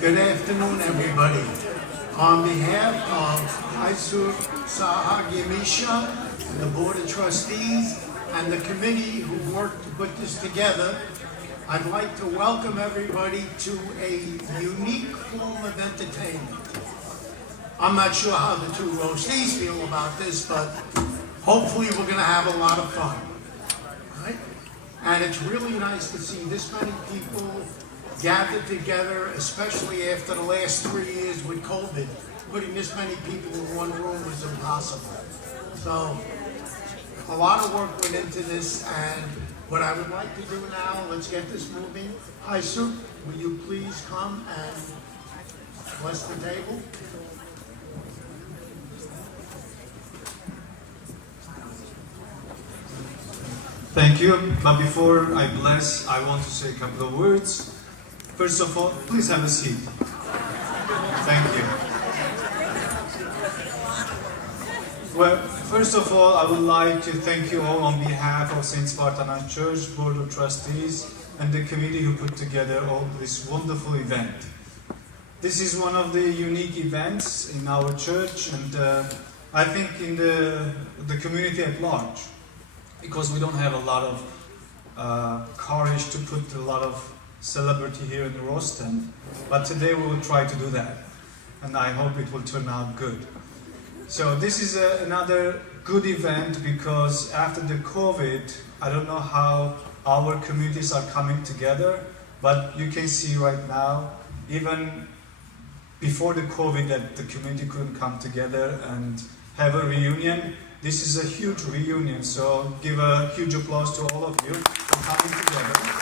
Good afternoon, everybody. On behalf of Haisur Sahagimisha, the Board of Trustees, and the committee who worked to put this together, I'd like to welcome everybody to a unique form of entertainment. I'm not sure how the two roastees feel about this, but hopefully we're going to have a lot of fun. Right? And it's really nice to see this many people gathered together, especially after the last 3 years with COVID. Putting this many people in one room was impossible. So a lot of work went into this, and what I would like to do now, let's get this moving. Hi, Sue, will you please come and bless the table? Thank you, but before I bless, I want to say a couple of words. First of all, please have a seat. Thank you. Well, first of all, I would like to thank you all on behalf of St. Spartanas Church, Board of Trustees, and the committee who put together all this wonderful event. This is one of the unique events in our church, and I think in the community at large, because we don't have a lot of courage to put a lot of celebrity here in the roast tent, but today we will try to do that, and I hope it will turn out good. So this is another good event, because after the COVID, I don't know how our communities are coming together, but you can see right now, even before the COVID, that the community couldn't come together and have a reunion. This is a huge reunion, so give a huge applause to all of you for coming together.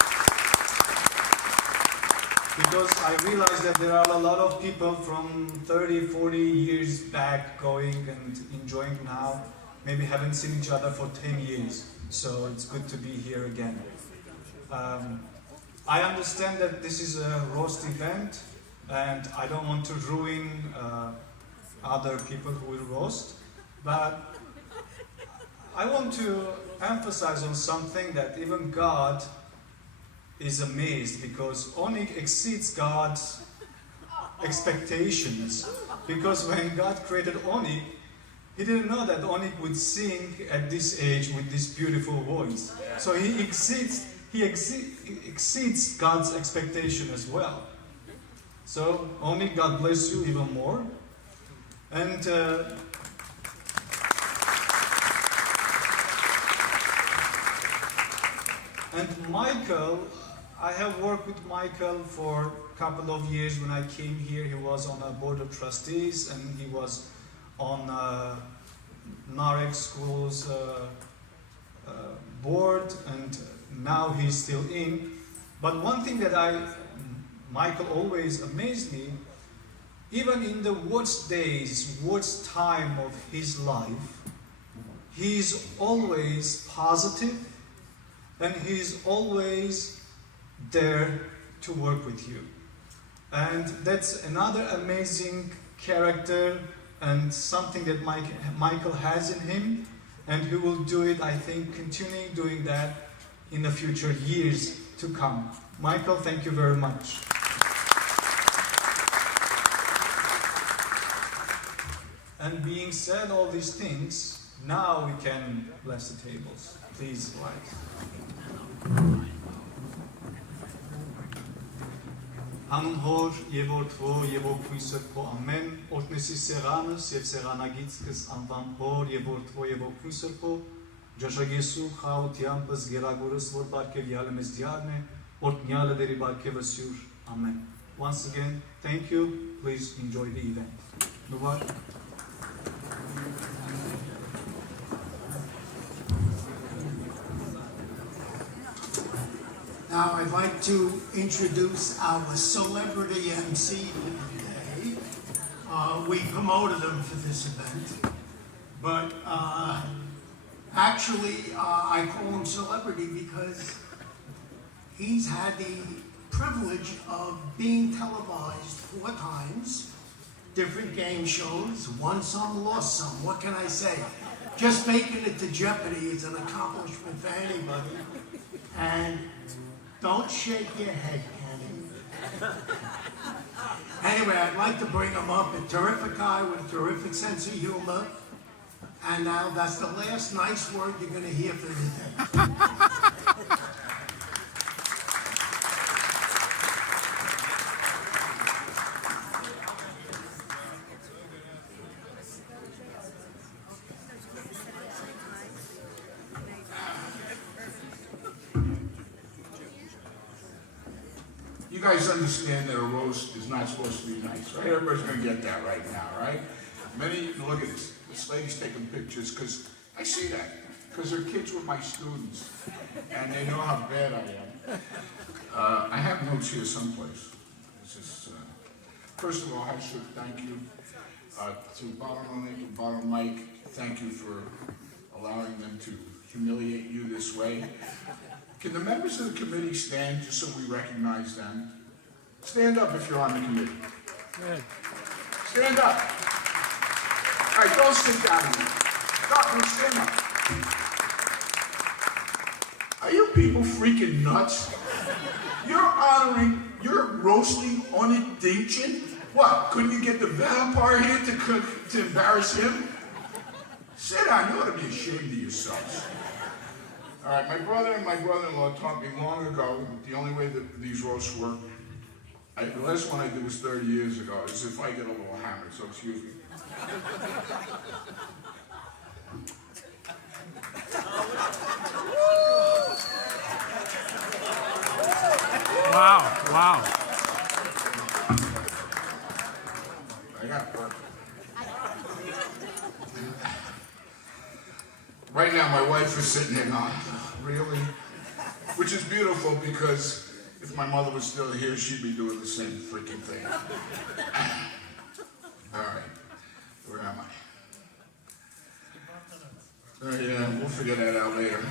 Because I realize that there are a lot of people from 30, 40 years back going and enjoying now. Maybe haven't seen each other for 10 years, so it's good to be here again. I understand that this is a roast event, and I don't want to ruin other people who will roast, but I want to emphasize on something that even God is amazed, because Onnik exceeds God's expectations. Because when God created Onnik, He didn't know that Onnik would sing at this age with this beautiful voice. So he exceeds God's expectation as well. So Onnik, God bless you even more. And Michael, I have worked with Michael for a couple of years. When I came here, he was on a board of trustees, and he was on Narek School's board, and now he's still in. But one thing that Michael always amazed me, even in the worst days, worst time of his life, he's always positive, and he's always there to work with you. And that's another amazing character and something that Michael has in him, and he will do it, I think, continuing doing that in the future years to come. Michael, thank you very much. And being said all these things, now we can bless the tables. Please rise. Անհոր եւ որդվո եւ օգնույսը քո ամեն օրտնեսի սերանս եւ սերանագիցքս անվան հոր եւ որդվո եւ օգնույսը քո ջաշագեսու խաության բս գերագորս որ բարգև յալեմես դիարնե օրտնյալը դերի բարգևը սյուր amen. Once again, thank you. Please enjoy the event. Նուվար. Now I'd like to introduce our celebrity MC for the day. We promoted him for this event, but actually I call him celebrity because he's had the privilege of being televised 4 times, different game shows, won some, lost some. What can I say? Just making it to Jeopardy is an accomplishment for anybody. And don't shake your head, Kenny. anyway, I'd like to bring him up. A terrific guy with a terrific sense of humor. And now that's the last nice word you're going to hear from the day. You guys understand that a roast is not supposed to be nice, right? Everybody's going to get that right now, right? Look at this. This lady's taking pictures because I see that. Because her kids were my students. And they know how bad I am. I have notes here someplace. This is, first of all, I should thank you to Bottom Onnik and Bottom Mike. Thank you for allowing them to humiliate you this way. Can the members of the committee stand just so we recognize them? Stand up if you're on the committee. Good. Stand up. All right, don't sit down. No, stand up. Are you people freaking nuts? You're roasting Onnik Dinkjian? What, couldn't you get the vampire here to embarrass him? Sit down, you ought to be ashamed of yourselves. All right, my brother and my brother-in-law taught me long ago the only way that these roasts work. The last one I did was 30 years ago. Is if I get a little hammered, so excuse me. Wow, wow. I got it. Right now, my wife is sitting in on, really? Which is beautiful because if my mother was still here, she'd be doing the same freaking thing. All right, where am I? Yeah, we'll figure that out later.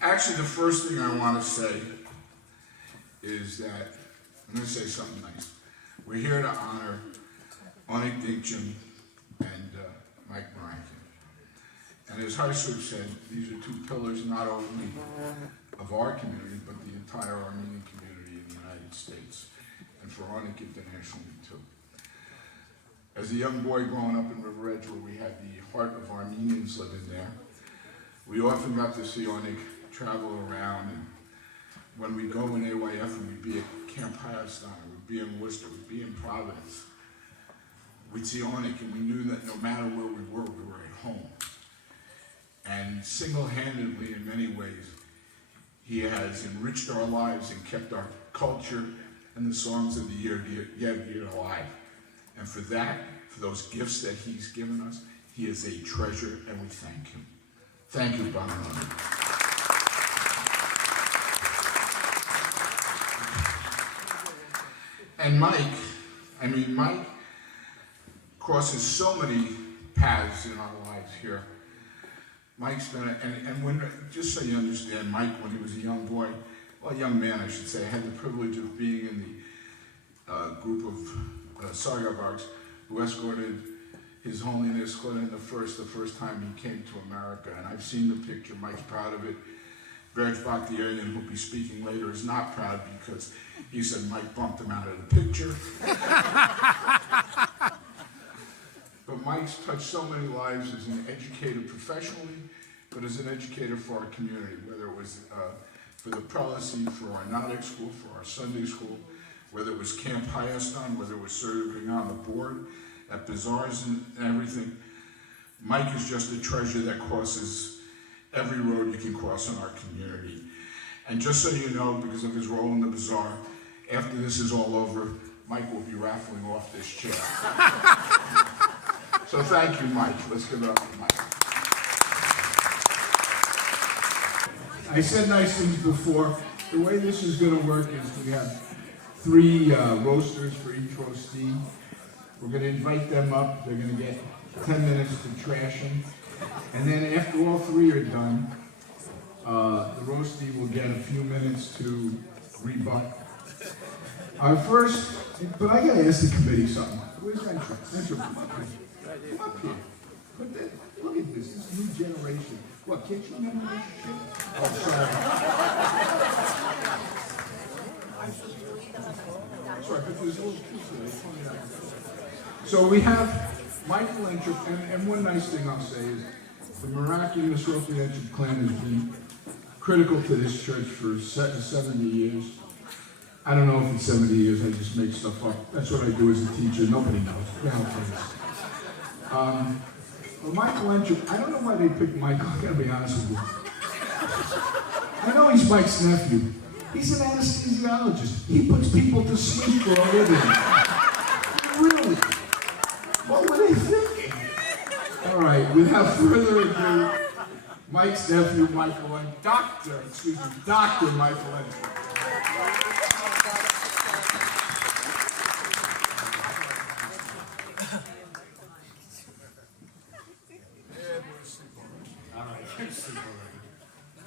Actually, the first thing I want to say is that, I'm going to say something nice. We're here to honor Onnik Dinkjian and Mike Mirakian. And as Harsuk said, these are two pillars not only of our community, but the entire Armenian community in the United States, and for Onnik internationally too. As a young boy growing up in River Edge, where we had the heart of Armenians living there, we often got to see Onnik travel around, and when we go in AYF and we'd be at Camp Hayastan, we'd be in Worcester, we'd be in Providence, we'd see Onnik, and we knew that no matter where we were at home. And single-handedly, in many ways, he has enriched our lives and kept our culture and the songs of the year alive. And for that, for those gifts that he's given us, he is a treasure, and we thank him. Thank you, Bob. And Mike crosses so many paths in our lives here. Mike's been, and when, just so you understand, Mike, when he was a young boy, well, a young man, I should say, had the privilege of being in the group of Sargavarks who escorted His Holiness Clinton the first time he came to America. And I've seen the picture. Mike's proud of it. Berj Bakhtiyarian, who'll be speaking later, is not proud because he said Mike bumped him out of the picture. But Mike's touched so many lives as an educator professionally, but as an educator for our community, whether it was for the prelacy, for our Nautic school, for our Sunday school, whether it was Camp Hayastan, whether it was serving on the board, at bazaars and everything. Mike is just a treasure that crosses every road you can cross in our community. And just so you know, because of his role in the bazaar, after this is all over, Mike will be raffling off this chair. So thank you, Mike. Let's give it up to Mike. I said nice things before. The way this is going to work is we have 3 roasters for each roastee. We're going to invite them up. They're going to get 10 minutes to trash them. And then after all 3 are done, the roastee will get a few minutes to rebut. First, but I got to ask the committee something. Where's Entro? Entro, come up here. Come up here. Look at this. This is a new generation. What, can't you remember this shit? Oh, sorry. That's right, but there's a little piece of it. Point it out. So we have Michael Entrup, and one nice thing I'll say is the Mirakian Entrup clan has been critical to this church for 70 years. I don't know if it's 70 years, I just make stuff up. That's what I do as a teacher, nobody knows. Well, Michael Entrup, I don't know why they picked Michael, I gotta be honest with you. I know he's Mike's nephew. He's an anesthesiologist. He puts people to sleep for a living. Really? What were they thinking? All right, without further ado, Mike's nephew, Michael, and Dr. Michael Entrup.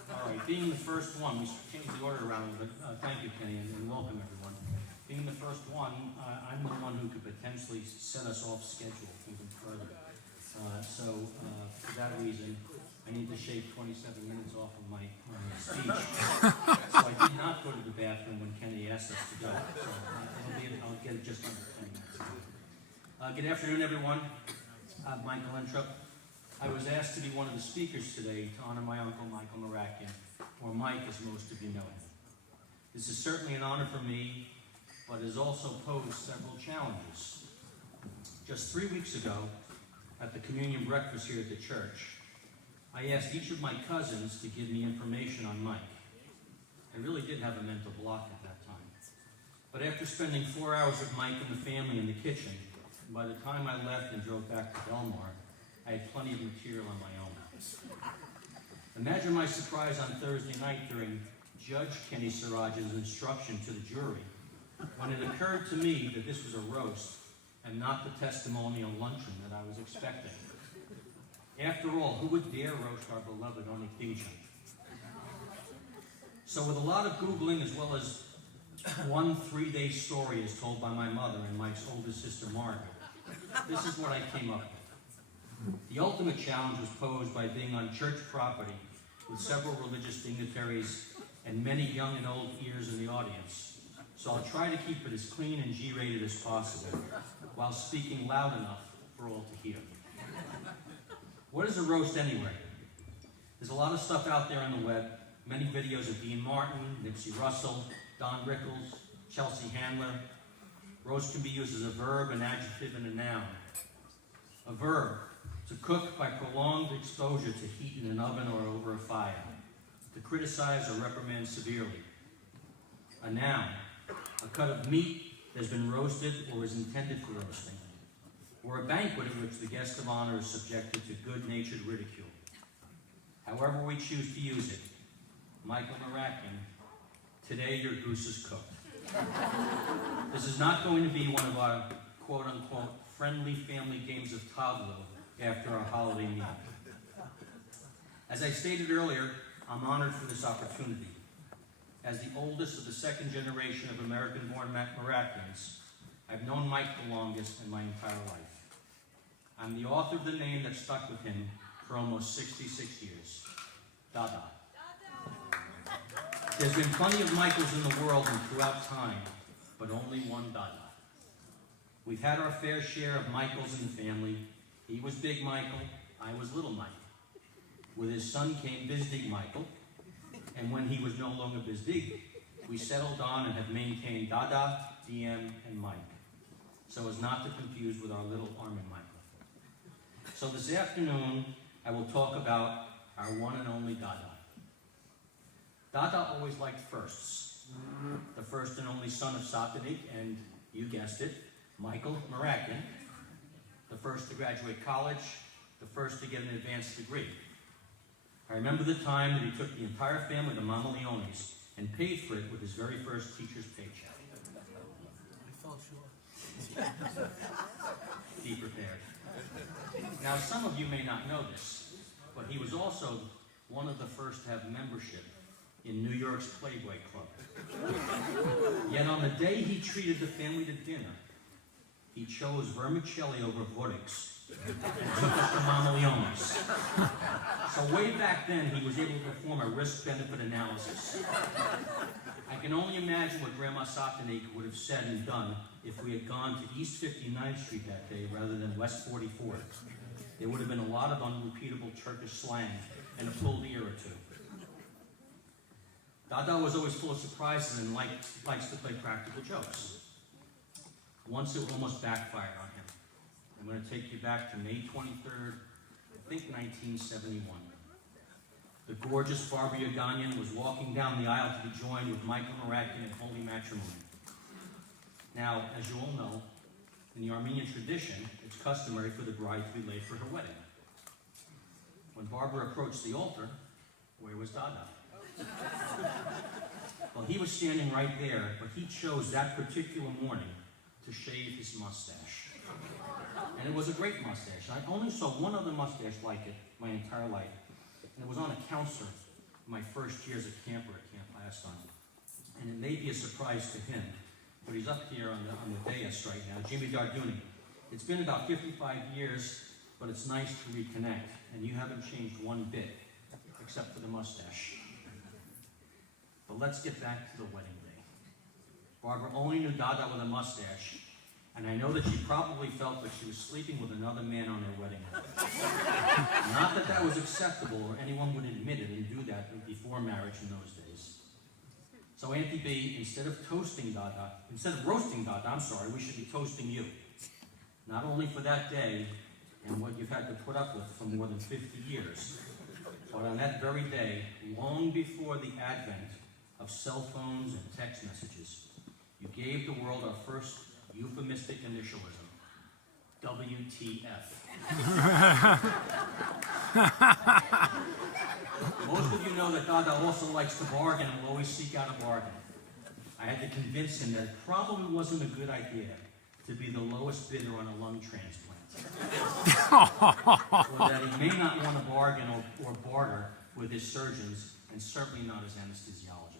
All right, being the first one, we changed the order around, but thank you, Kenny, and welcome everyone. Being the first one, I'm the one who could potentially set us off schedule even further. For that reason, I need to shave 27 minutes off of my speech. So I did not go to the bathroom when Kenny asked us to go. So I'll get it just under 10 minutes. Good afternoon, everyone. I'm Michael Entrup. I was asked to be one of the speakers today to honor my uncle, Michael Mirakian, or Mike, as most of you know him. This is certainly an honor for me, but has also posed several challenges. Just 3 weeks ago, at the communion breakfast here at the church, I asked each of my cousins to give me information on Mike. I really did have a mental block at that time. But after spending 4 hours with Mike and the family in the kitchen, by the time I left and drove back to Belmar, I had plenty of material on my own. Imagine my surprise on Thursday night during Judge Kenny Siraj's instruction to the jury, when it occurred to me that this was a roast and not the testimonial luncheon that I was expecting. After all, who would dare roast our beloved Onnik Dinkjian? So with a lot of Googling, as well as one 3-day story as told by my mother and Mike's oldest sister, Margaret, this is what I came up with. The ultimate challenge was posed by being on church property with several religious dignitaries and many young and old ears in the audience. So I'll try to keep it as clean and G-rated as possible while speaking loud enough for all to hear. What is a roast anyway? There's a lot of stuff out there on the web, many videos of Dean Martin, Nipsey Russell, Don Rickles, Chelsea Handler. Roast can be used as a verb, an adjective, and a noun. A verb, to cook by prolonged exposure to heat in an oven or over a fire. To criticize or reprimand severely. A noun, a cut of meat that has been roasted or is intended for roasting. Or a banquet in which the guest of honor is subjected to good-natured ridicule. However we choose to use it, Michael Mirakian, today your goose is cooked. This is not going to be one of our quote-unquote friendly family games of toddler after our holiday meal. As I stated earlier, I'm honored for this opportunity. As the oldest of the second generation of American-born Mirakians, I've known Mike the longest in my entire life. I'm the author of the name that stuck with him for almost 66 years, Dada. There's been plenty of Michaels in the world and throughout time, but only one Dada. We've had our fair share of Michaels in the family. He was Big Michael, I was Little Mike. With his son came Bizdig Michael, and when he was no longer Bizdig, we settled on and have maintained Dada, DM, and Mike, so as not to confuse with our little Armin Michael. So this afternoon, I will talk about our one and only Dada. Dada always liked firsts. The first and only son of Satanik, and you guessed it, Michael Mirakian. The first to graduate college, the first to get an advanced degree. I remember the time that he took the entire family to Mama Leone's and paid for it with his very first teacher's paycheck. I fell short. Be prepared. Now, some of you may not know this, but he was also one of the first to have membership in New York's Playboy Club. Yet on the day he treated the family to dinner, he chose vermicelli over Vorix and took us to Mama Leone's. So way back then, he was able to perform a risk-benefit analysis. I can only imagine what Grandma Satanik would have said and done if we had gone to East 59th Street that day rather than West 44th. There would have been a lot of unrepeatable Turkish slang and a pulled ear or two. Dada was always full of surprises and likes to play practical jokes. Once it almost backfired on him. I'm going to take you back to May 23rd, I think 1971. The gorgeous Barbara Yaganian was walking down the aisle to be joined with Michael Mirakian in holy matrimony. Now, as you all know, in the Armenian tradition, it's customary for the bride to be late for her wedding. When Barbara approached the altar, where was Dada? Well, he was standing right there, but he chose that particular morning to shave his mustache. And it was a great mustache. I only saw one other mustache like it my entire life. And it was on a counselor in my first year as a camper at Camp Iaston. And it may be a surprise to him, but he's up here on the dais right now, Jimmy Darduni. It's been about 55 years, but it's nice to reconnect, and you haven't changed one bit, except for the mustache. But let's get back to the wedding day. Barbara only knew Dada with a mustache, and I know that she probably felt that she was sleeping with another man on their wedding night. Not that that was acceptable or anyone would admit it and do that before marriage in those days. So Auntie B, instead of roasting Dada, we should be toasting you. Not only for that day and what you've had to put up with for more than 50 years, but on that very day, long before the advent of cell phones and text messages, you gave the world our first euphemistic initialism, WTF. Most of you know that Dada also likes to bargain and will always seek out a bargain. I had to convince him that it probably wasn't a good idea to be the lowest bidder on a lung transplant. Or that he may not want to bargain or barter with his surgeons, and certainly not his anesthesiologists.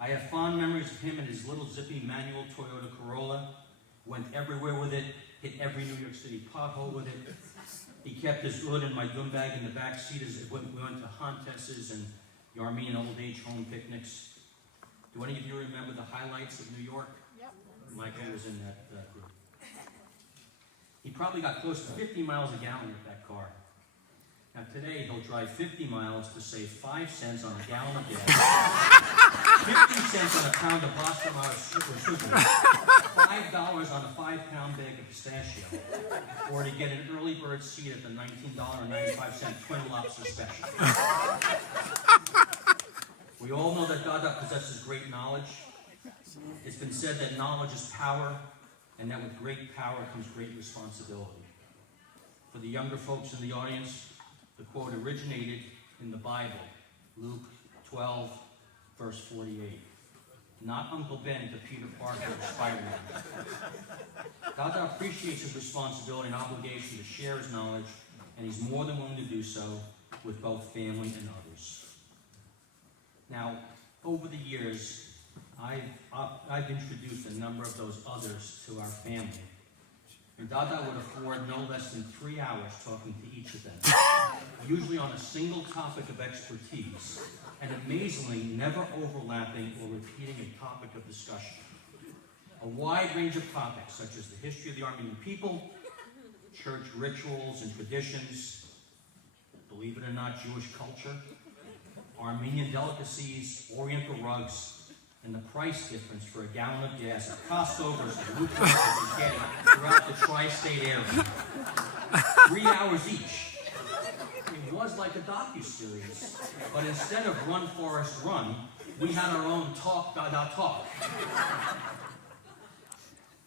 I have fond memories of him and his little zippy manual Toyota Corolla. Went everywhere with it, hit every New York City pothole with it. He kept his hood and my gun bag in the back seat as we went to Hauntesses and the Armenian old age home picnics. Do any of you remember the highlights of New York? Yep. Michael was in that group. He probably got close to 50 miles a gallon with that car. Now today, he'll drive 50 miles to save 5 cents on a gallon of gas, 50 cents on a pound of Boston sugar, $5 on a 5-pound bag of pistachio, or to get an early bird seat at the $19.95 Twin Lobster Special. We all know that Dada possesses great knowledge. It's been said that knowledge is power, and that with great power comes great responsibility. For the younger folks in the audience, the quote originated in the Bible, Luke 12, verse 48. Not Uncle Ben to Peter Parker or Spider-Man. Dada appreciates his responsibility and obligation to share his knowledge, and he's more than willing to do so with both family and others. Now, over the years, I've introduced a number of those others to our family. And Dada would afford no less than 3 hours talking to each of them, usually on a single topic of expertise, and amazingly never overlapping or repeating a topic of discussion. A wide range of topics such as the history of the Armenian people, church rituals and traditions, believe it or not, Jewish culture, Armenian delicacies, Oriental rugs, and the price difference for a gallon of gas at Costco versus Newport is getting throughout the tri-state area. 3 hours each. It was like a docuseries, but instead of Run Forest Run, we had our own Talk Dada Talk.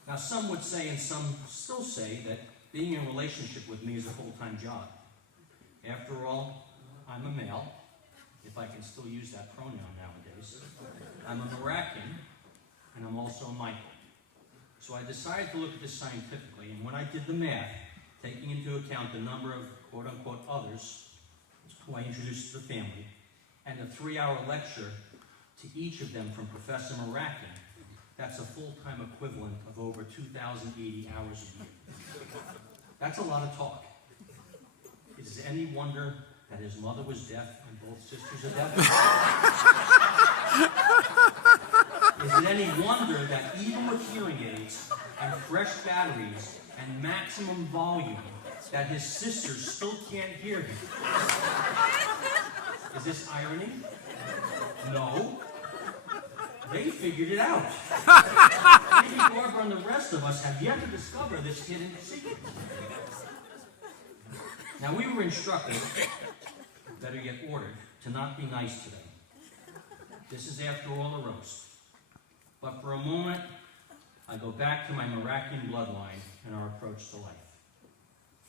Now some would say, and some still say, that being in a relationship with me is a full-time job. After all, I'm a male, if I can still use that pronoun nowadays. I'm a Mirakian, and I'm also a Michael. So I decided to look at this scientifically, and when I did the math, taking into account the number of quote-unquote others who I introduced to the family, and a 3-hour lecture to each of them from Professor Mirakian, That's a full-time equivalent of over 2,080 hours a year. That's a lot of talk. Is it any wonder that his mother was deaf and both sisters are deaf? Is it any wonder that even with hearing aids and fresh batteries and maximum volume, that his sisters still can't hear him? Is this irony? No. They figured it out. Maybe Barbara and the rest of us have yet to discover this hidden secret. Now, we were instructed, better yet ordered, to not be nice today. This is, after all, a roast. But for a moment, I go back to my Mirakian bloodline and our approach to life.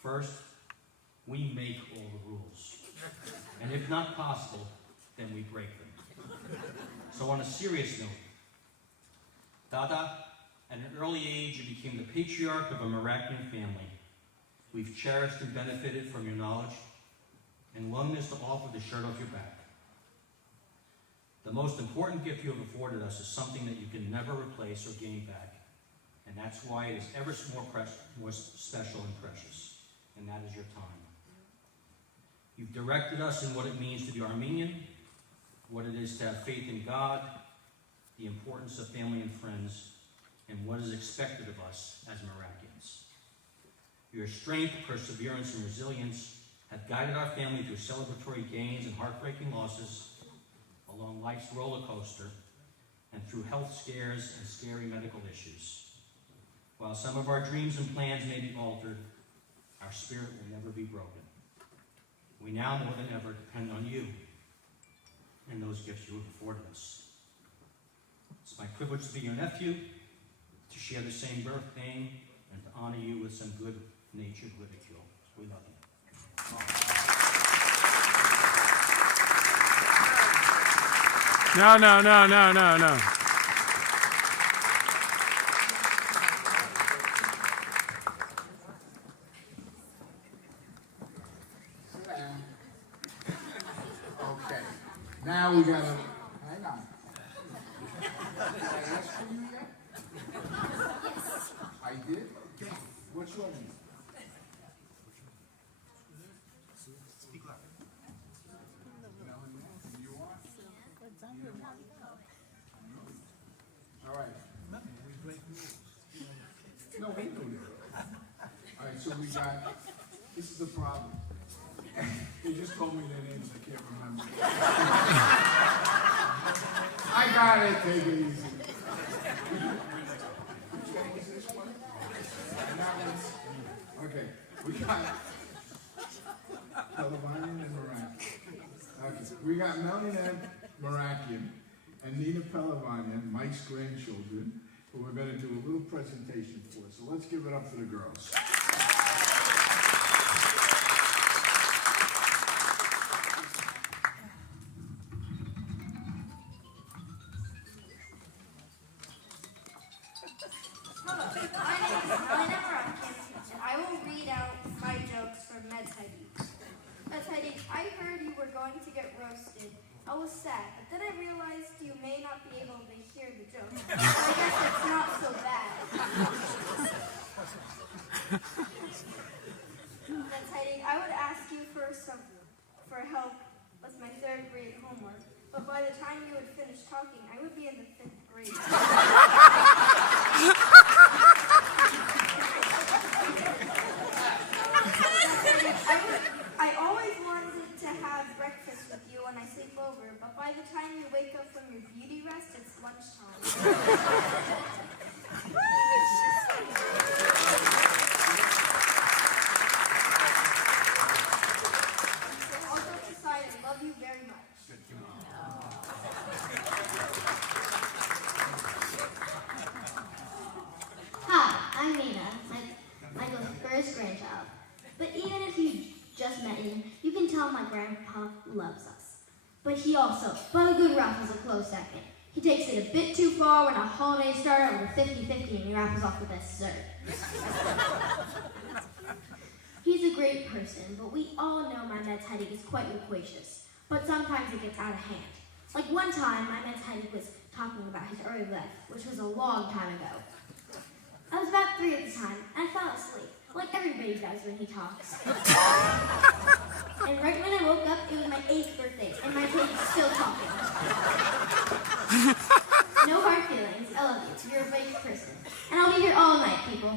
First, we make all the rules. And if not possible, then we break them. So on a serious note, Dada, at an early age, you became the patriarch of a Mirakian family. We've cherished and benefited from your knowledge and willingness to offer the shirt off your back. The most important gift you have afforded us is something that you can never replace or gain back, and that's why it is ever more special and precious, and that is your time. You've directed us in what it means to be Armenian, what it is to have faith in God, the importance of family and friends, and what is expected of us as Mirakians. Your strength, perseverance, and resilience have guided our family through celebratory gains and heartbreaking losses, along life's roller coaster, and through health scares and scary medical issues. While some of our dreams and plans may be altered, our spirit will never be broken. We now more than ever depend on you and those gifts you have afforded us. It's my privilege to be your nephew, to share the same birth name, and to honor you with some good-natured ridicule. We love you. No. Okay, now we gotta, hang on. Did I ask for you yet? I did? What's your name? Speak loud. You are? All right. We break rules. No, we do that. All right, so we got, this is the problem. They just told me their names, I can't remember. I got it, take it easy. Which one was this one? And that one's, okay, we got Pelavanian and Mirakian. Okay, we got Melanie Mirakian and Nina Pelavanian, Mike's grandchildren, who are going to do a little presentation for us. So let's give it up for the girls. Hello, my name is Melanie Mirakian, and I will read out my jokes from Medheidi. Medheidi, I heard you were going to get roasted. I was sad, but then I realized you may not be able to hear the joke. So I guess it's not so bad. Medheidi, I would ask you for help with my 3rd grade homework, but by the time you would finish talking, I would be in the 5th grade. I always wanted to have breakfast with you when I sleep over, but by the time you wake up from your beauty rest, it's lunchtime. So all jokes aside, I love you very much. Hi, I'm Nina, Michael's first grandchild. But even if you just met him, you can tell my grandpa loves us. But a good raffle's a close second. He takes it a bit too far when a holiday starter over 50-50 and he raffles off the best dessert. He's a great person, but we all know my Medheidi is quite loquacious. But sometimes it gets out of hand. Like one time, my Medheidi was talking about his early life, which was a long time ago. I was about 3 at the time, and I fell asleep, like everybody does when he talks. And right when I woke up, it was my 8th birthday, and my kid was still talking. No hard feelings. I love you. You're a big person. And I'll be here all night, people.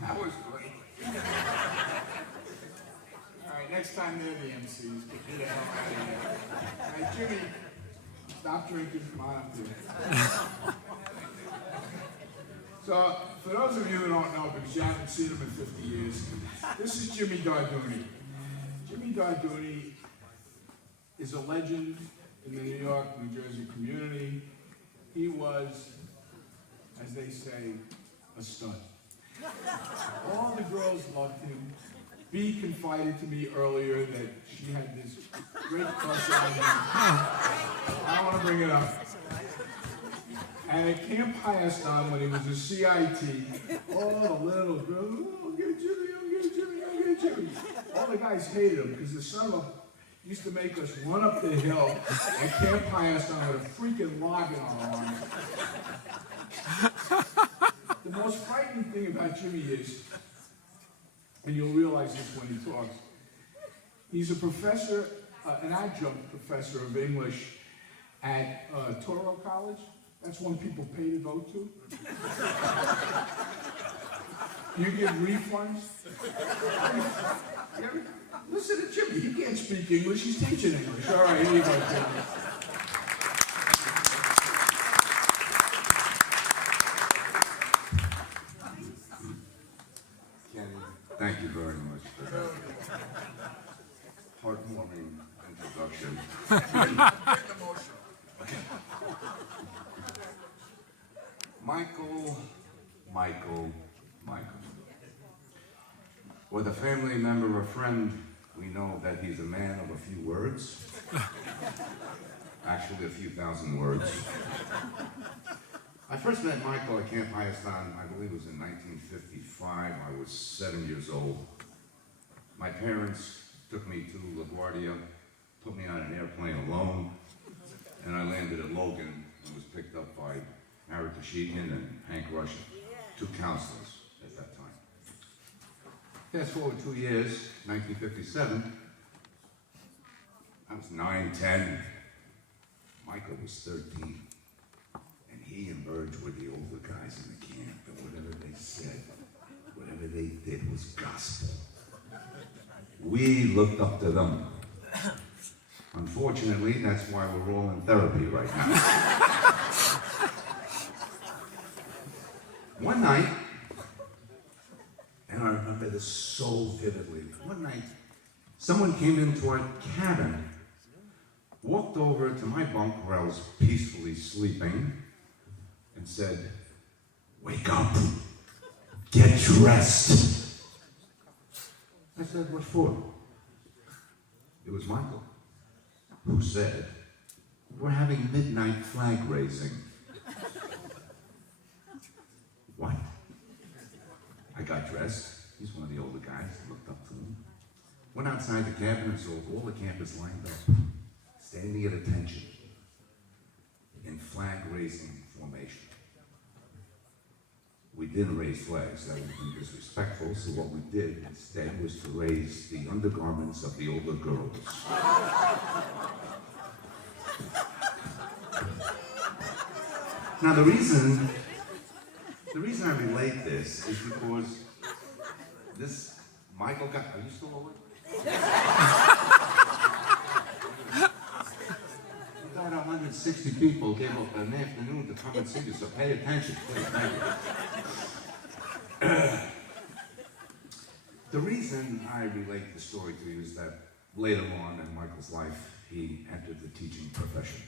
That was great. All right, next time they're the MCs, get the hell out of here. All right, Jimmy, stop drinking. Come on up here. So, for those of you who don't know, because you haven't seen him in 50 years, this is Jimmy Darduni. Jimmy Darduni is a legend in the New York, New Jersey community. He was, as they say, a stud. All the girls loved him. Bea confided to me earlier that she had this great crush on him. I don't want to bring it up. And at Camp Hyaston, when he was a CIT, all the little girls, oh, I'm gonna get Jimmy, I'm gonna get Jimmy, I'm gonna get Jimmy. All the guys hated him because the son of used to make us run up the hill at Camp Hyaston with a freaking log in our arms. The most frightening thing about Jimmy is, and you'll realize this when he talks, he's a professor, an adjunct professor of English at Toro College. That's one people pay to go to. You give refunds. Listen to Jimmy, he can't speak English, he's teaching English. All right, here you go, Jimmy. Thank you very much for that heartwarming introduction. Michael. With a family member or friend, we know that he's a man of a few words. Actually, a few thousand words. I first met Michael at Camp Hyaston, I believe it was in 1955. I was 7 years old. My parents took me to LaGuardia, put me on an airplane alone, and I landed at Logan and was picked up by Eric Kashikian and Hank Russian, 2 counselors at that time. Fast forward 2 years, 1957, I was 9, 10. Michael was 13. And he and Burge were the older guys in the camp, and whatever they said, whatever they did was gospel. We looked up to them. Unfortunately, that's why we're all in therapy right now. One night, and I remember this so vividly, one night, someone came into our cabin, walked over to my bunk where I was peacefully sleeping, and said, "Wake up, get dressed." I said, "What for?" It was Michael, who said, "We're having midnight flag raising." What? I got dressed. He's one of the older guys. I looked up to him. Went outside the cabin and saw all the campers lined up, standing at attention, in flag raising formation. We didn't raise flags, that would be disrespectful, so what we did instead was to raise the undergarments of the older girls. Now the reason I relate this is because this Michael guy, are you still awake? About 160 people gave up an afternoon to come and see you, so pay attention, please. Thank you. The reason I relate the story to you is that later on in Michael's life, he entered the teaching profession.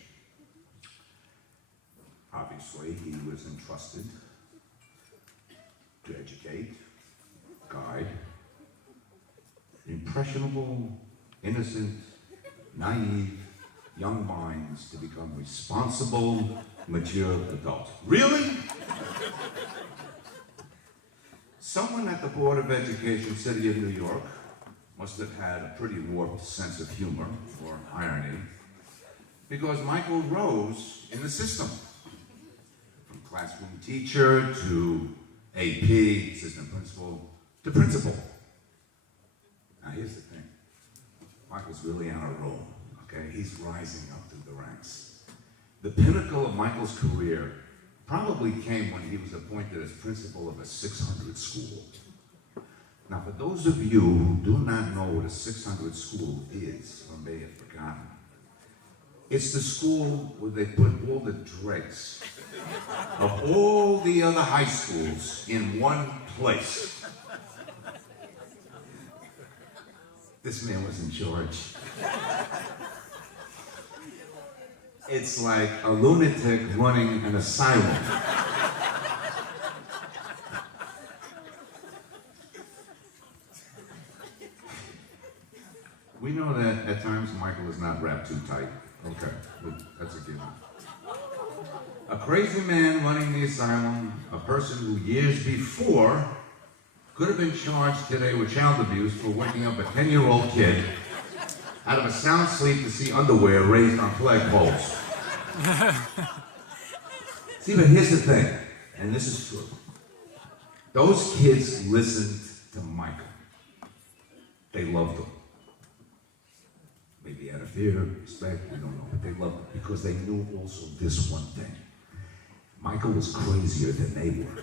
Obviously, he was entrusted to educate, guide, impressionable, innocent, naive, young minds to become responsible, mature adults. Really? Someone at the Board of Education, City of New York, must have had a pretty warped sense of humor or irony, because Michael rose in the system. From classroom teacher to AP, assistant principal, to principal. Now here's the thing. Michael's really on a roll, okay? He's rising up through the ranks. The pinnacle of Michael's career probably came when he was appointed as principal of a 600 school. Now, for those of you who do not know what a 600 school is, or may have forgotten, it's the school where they put all the dregs of all the other high schools in one place. This man was in charge. It's like a lunatic running an asylum. We know that at times Michael is not wrapped too tight. Okay, well, that's a given. A crazy man running the asylum, a person who years before could have been charged today with child abuse for waking up a 10-year-old kid out of a sound sleep to see underwear raised on flagpoles. See, but here's the thing, and this is true. Those kids listened to Michael. They loved him. Maybe out of fear, respect, we don't know, but they loved him because they knew also this one thing. Michael was crazier than they were.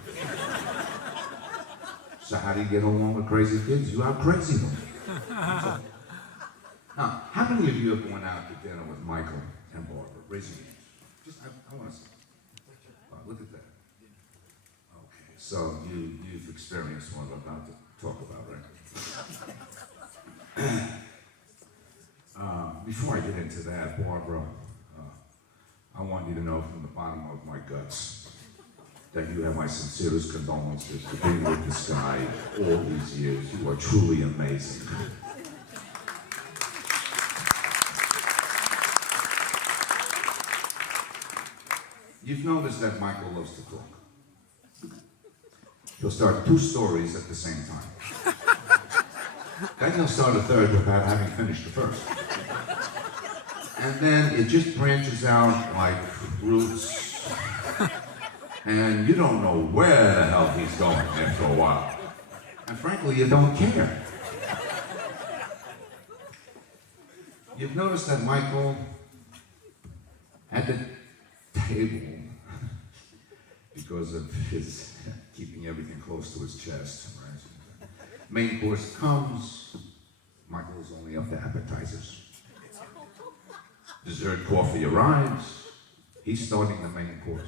So how do you get along with crazy kids? You out-crazy them. Now, how many of you have gone out to dinner with Michael and Barbara? Raise your hands. Just, I want to see. Wow, look at that. Okay, so you've experienced what I'm about to talk about, right? Before I get into that, Barbara, I want you to know from the bottom of my guts that you have my sincerest condolences for being with this guy all these years. You are truly amazing. You've noticed that Michael loves to talk. He'll start 2 stories at the same time. Then he'll start a third without having finished the first. And then it just branches out like roots. And you don't know where the hell he's going after a while. And frankly, you don't care. You've noticed that Michael, at the table, because of his keeping everything close to his chest, right? Main course comes, Michael is only up to appetizers. Dessert coffee arrives, he's starting the main course.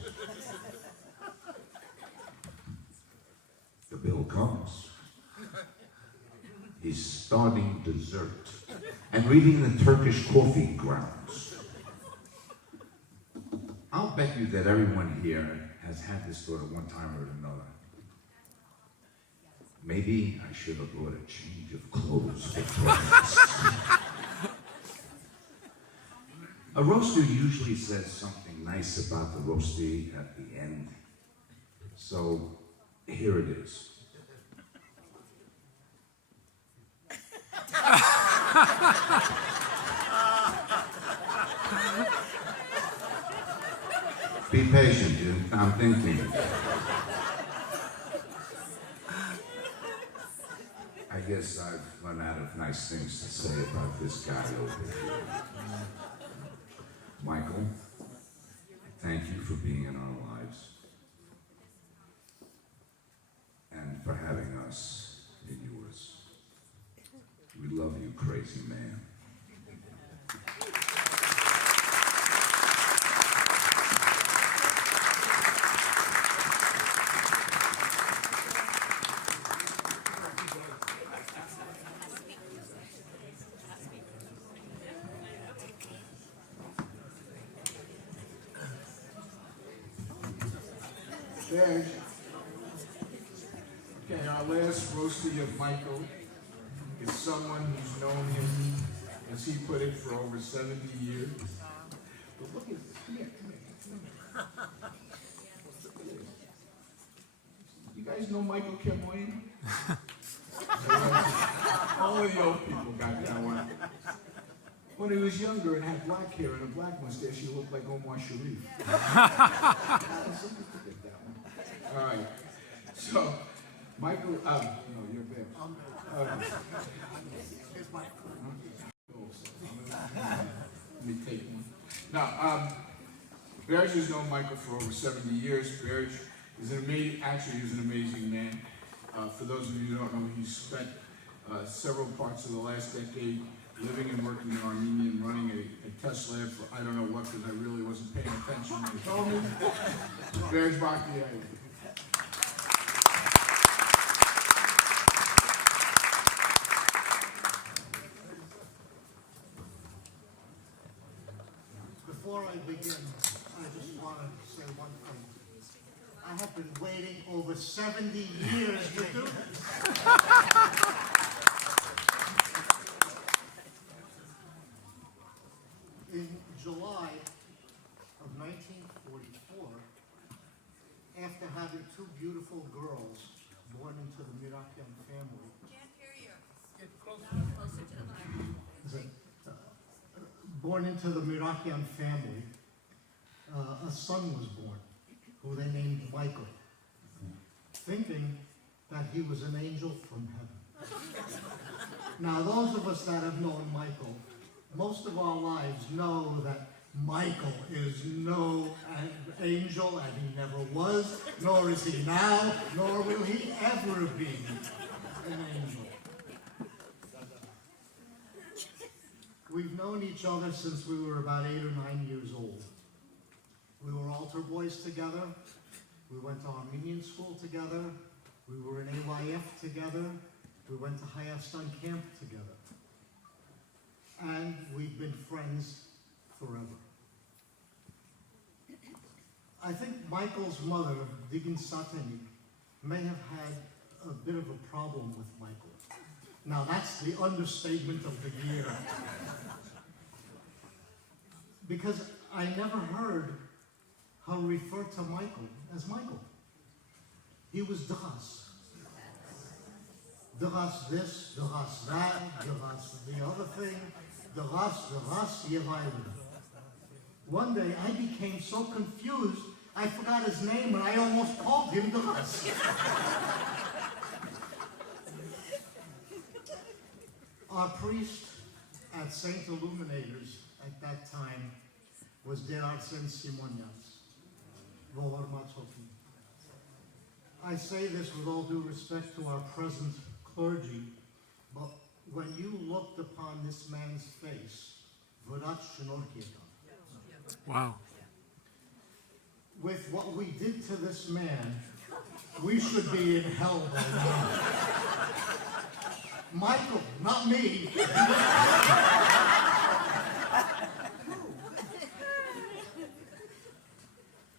The bill comes, he's starting dessert and reading the Turkish coffee grounds. I'll bet you that everyone here has had this thought at one time or another. Maybe I should have brought a change of clothes for breakfast. A roaster usually says something nice about the roastee at the end. So here it is. Be patient, Jim. I'm thinking. I guess I've run out of nice things to say about this guy over here. Michael, thank you for being in our lives and for having us in yours. We love you, crazy man. Okay, our last roastie of Michael is someone who's known him, as he put it, for over 70 years. But look at this. Come here, come here. Look at this. You guys know Michael Kemoyan? All of the old people got that one. When he was younger and had black hair and a black mustache, he looked like Omar Sharif. Some people get that one. All right. So, Michael, no, you're there. Let me take one. Now, Barrett has known Michael for over 70 years. Barrett is he's an amazing man. For those of you who don't know, he's spent several parts of the last decade living and working in Armenia and running a test lab for I don't know what, because I really wasn't paying attention when he told me. Barrett Bakhtiari. Before I begin, I just want to say one thing. I have been waiting over 70 years to do this. In July of 1944, after having two beautiful girls born into the Mirakian family, born into the Mirakian family, a son was born, who they named Michael, thinking that he was an angel from heaven. Now, those of us that have known Michael, most of our lives know that Michael is no angel, and he never was, nor is he now, nor will he ever be an angel. We've known each other since we were about 8 or 9 years old. We were altar boys together. We went to Armenian school together. We were in AYF together. We went to Hayastan camp together. And we've been friends forever. I think Michael's mother, Dinkjian, may have had a bit of a problem with Michael. Now that's the understatement of the year. Because I never heard her refer to Michael as Michael. He was Dras. Dras this, Dras that, Dras the other thing, Dras Yevailu. One day I became so confused, I forgot his name and I almost called him Dras. Our priest at Saint Illuminators at that time was Derarsen Simonias, Vohor Matsoki. I say this with all due respect to our present clergy, but when you looked upon this man's face, Vodat Shinorkieta. Wow. With what we did to this man, we should be in hell by now. Michael, not me.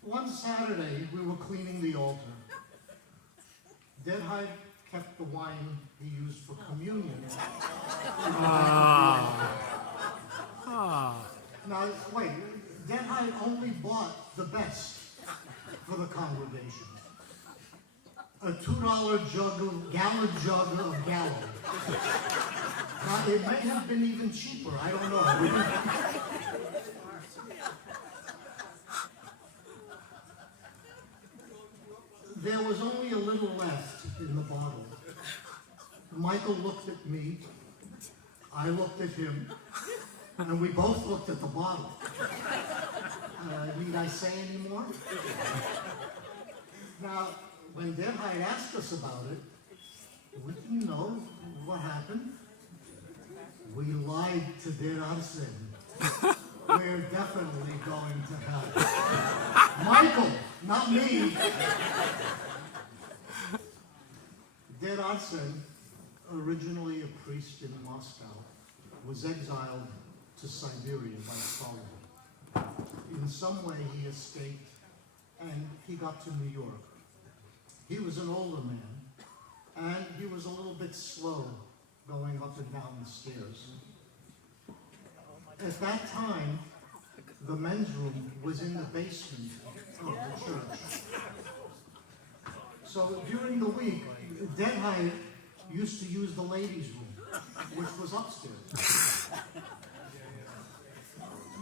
One Saturday, we were cleaning the altar. Deadhide kept the wine he used for communion. Now, wait, Deadhide only bought the best for the congregation. A $2 gallon jug of Gallo. Now, it may have been even cheaper, I don't know. There was only a little left in the bottle. Michael looked at me, I looked at him, and we both looked at the bottle. Need I say any more? Now, when Deadhide asked us about it, we didn't know what happened. We lied to Derarsen. We're definitely going to hell. Michael, not me. Derarsen, originally a priest in Moscow, was exiled to Siberia by Stalin. In some way he escaped and he got to New York. He was an older man, and he was a little bit slow going up and down the stairs. At that time, the men's room was in the basement of the church. So during the week, Deadhai used to use the ladies' room, which was upstairs.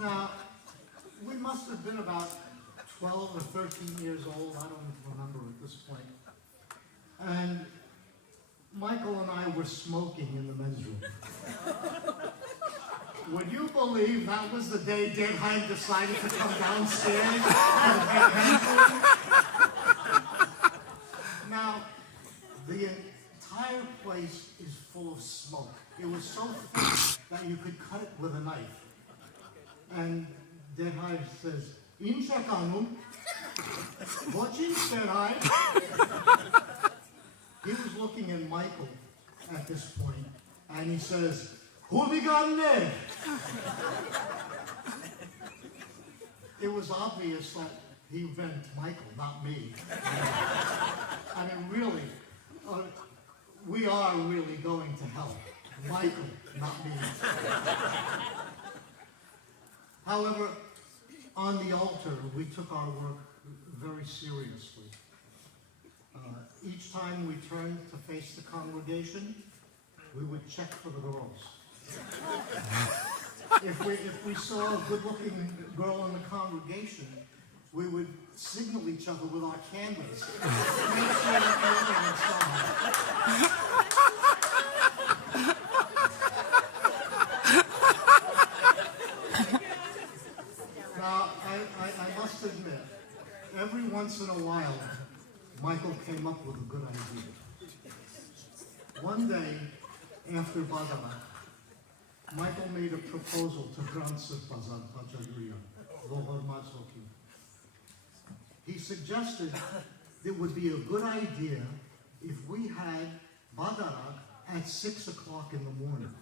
Now, we must have been about 12 or 13 years old, I don't remember at this point. And Michael and I were smoking in the men's room. Would you believe that was the day Deadheim decided to come downstairs and get handfuls? Now, the entire place is full of smoke. It was so thick that you could cut it with a knife. And Deadheim says, "Incha kanum, watching Deadheim." He was looking at Michael at this point, and he says, "Hooligan!" It was obvious that he meant Michael, not me. I mean, really, we are really going to hell. Michael, not me. However, on the altar, we took our work very seriously. Each time we turned to face the congregation, we would check for the girls. If we saw a good-looking girl in the congregation, we would signal each other with our cameras. Make sure that everyone saw her. Now, I must admit, every once in a while, Michael came up with a good idea. One day, after Badara, Michael made a proposal to Grand Sirpazan Pachagriya, Lohor Matsoki. He suggested it would be a good idea if we had Badara at 6 o'clock in the morning.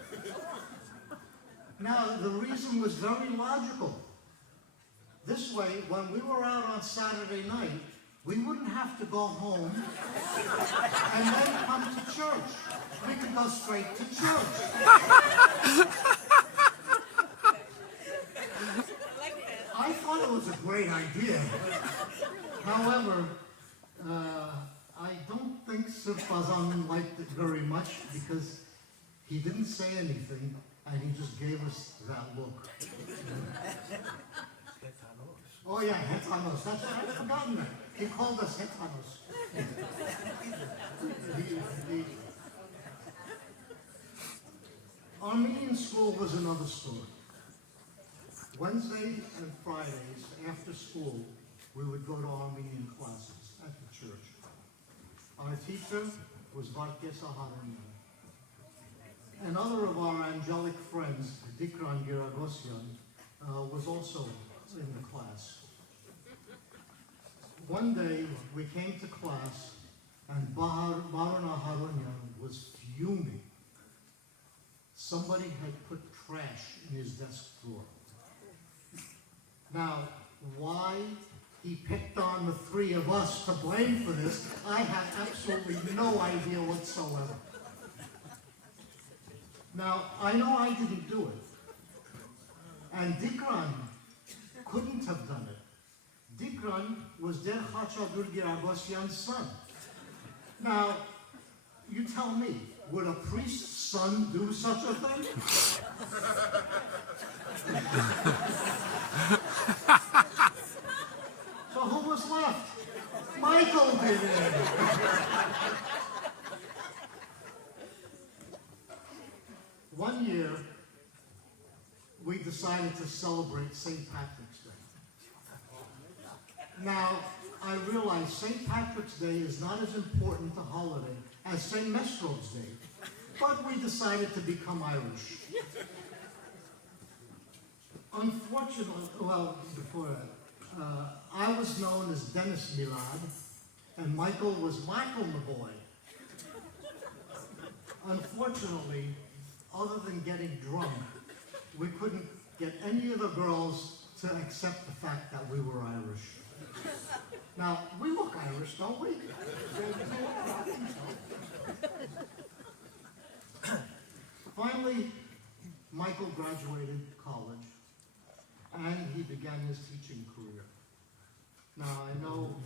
Now, the reason was very logical. This way, when we were out on Saturday night, we wouldn't have to go home and then come to church. We could go straight to church. I thought it was a great idea. However, I don't think Sirpazan liked it very much because he didn't say anything and he just gave us that look. Oh yeah, hetanos. That's right, I've forgotten that. He called us hetanos. Armenian school was another story. Wednesdays and Fridays after school, we would go to Armenian classes at the church. Our teacher was Varkesa Harania. Another of our angelic friends, Dinkjian was also in the class. One day, we came to class, and Barana Haranya was fuming. Somebody had put trash in his desk drawer. Now, why he picked on the three of us to blame for this, I have absolutely no idea whatsoever. Now, I know I didn't do it. And Dinkjian couldn't have done it. Dinkjian was Der Hachadur Giragosyan's son. Now, you tell me, would a priest's son do such a thing? So who was left? Michael did it. One year, we decided to celebrate St. Patrick's Day. Now, I realize St. Patrick's Day is not as important a holiday as St. Mesrod's Day, but we decided to become Irish. Unfortunately, well, before that, I was known as Dennis Milad, and Michael was Michael the boy. Unfortunately, other than getting drunk, we couldn't get any of the girls to accept the fact that we were Irish. Now, we look Irish, don't we? Finally, Michael graduated college, and he began his teaching career. Now, I know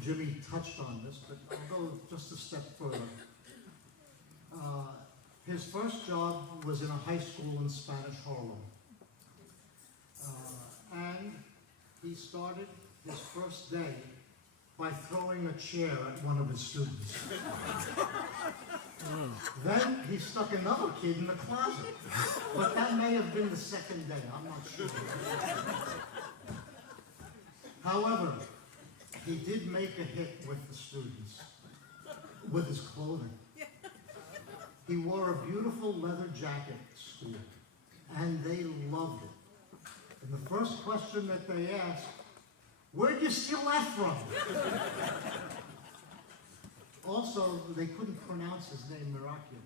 Jimmy touched on this, but I'll go just a step further. His first job was in a high school in Spanish Harlem. And he started his first day by throwing a chair at one of his students. Then he stuck another kid in the closet. But that may have been the second day, I'm not sure. However, he did make a hit with the students, with his clothing. He wore a beautiful leather jacket at school, and they loved it. And the first question that they asked, where'd you steal that from? Also, they couldn't pronounce his name, Mirakian.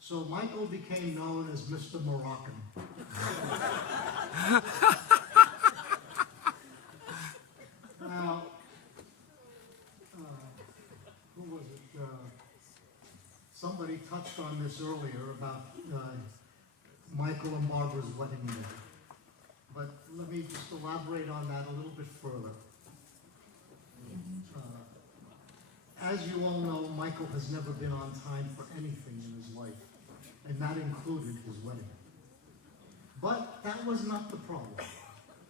So Michael became known as Mr. Moroccan. Now, who was it? Somebody touched on this earlier about Michael and Barbara's wedding day. But let me just elaborate on that a little bit further. As you all know, Michael has never been on time for anything in his life, and that included his wedding. But that was not the problem.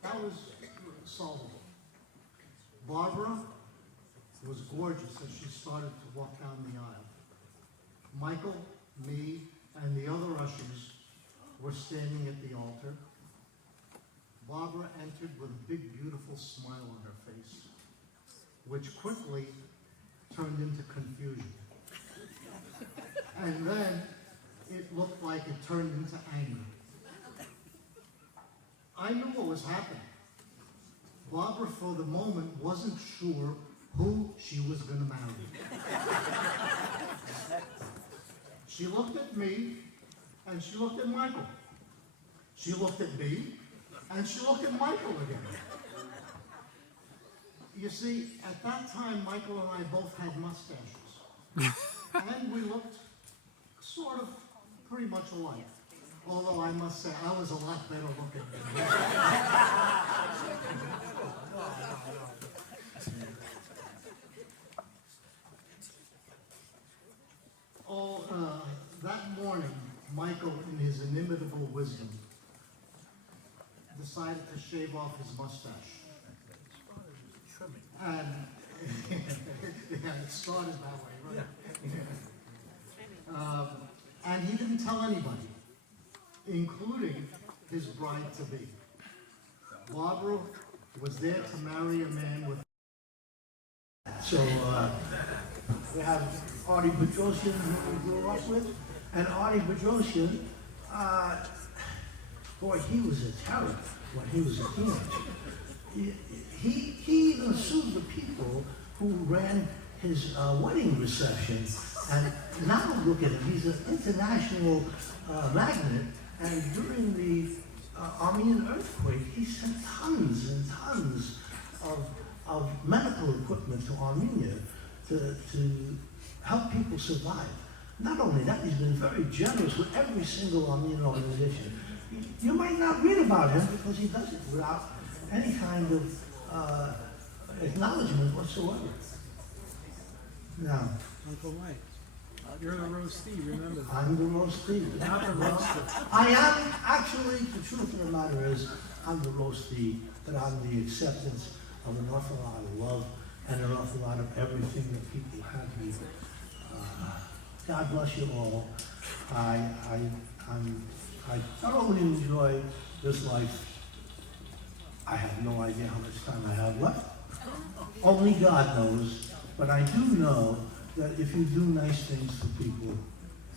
That was solvable. Barbara was gorgeous as she started to walk down the aisle. Michael, me, and the other ushers were standing at the altar. Barbara entered with a big, beautiful smile on her face, which quickly turned into confusion. And then it looked like it turned into anger. I knew what was happening. Barbara, for the moment, wasn't sure who she was going to marry. She looked at me, and she looked at Michael. She looked at me, and she looked at Michael again. You see, at that time, Michael and I both had mustaches. And we looked sort of pretty much alike. Although I must say, I was a lot better looking than him. That morning, Michael, in his inimitable wisdom, decided to shave off his mustache. And yeah, it started that way, right? And he didn't tell anybody, including his bride-to-be. Barbara was there to marry a man with... So we have Artie Bedrosian, who we grew up with, and Artie Bedrosian, boy, he was a terror when he was a teenager. He even sued the people who ran his wedding reception. And now look at him, he's an international magnate. And during the Armenian earthquake, he sent tons and tons of medical equipment to Armenia to help people survive. Not only that, he's been very generous with every single Armenian organization. You might not read about him because he does it without any kind of acknowledgement whatsoever. Now, Uncle Mike, you're the roastee, remember that. I'm the roastee. Not the roaster. I am, actually, the truth of the matter is, I'm the roastee, but I'm the acceptance of an awful lot of love and an awful lot of everything that people have me. God bless you all. I thoroughly enjoy this life. I have no idea how much time I have left. Only God knows. But I do know that if you do nice things for people,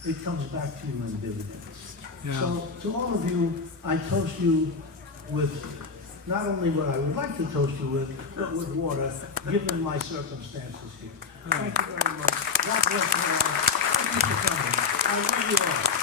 it comes back to you in dividends. Yeah. So to all of you, I toast you with not only what I would like to toast you with, but with water, given my circumstances here. Thank you very much. God bless you all. Thank you for coming. I love you all.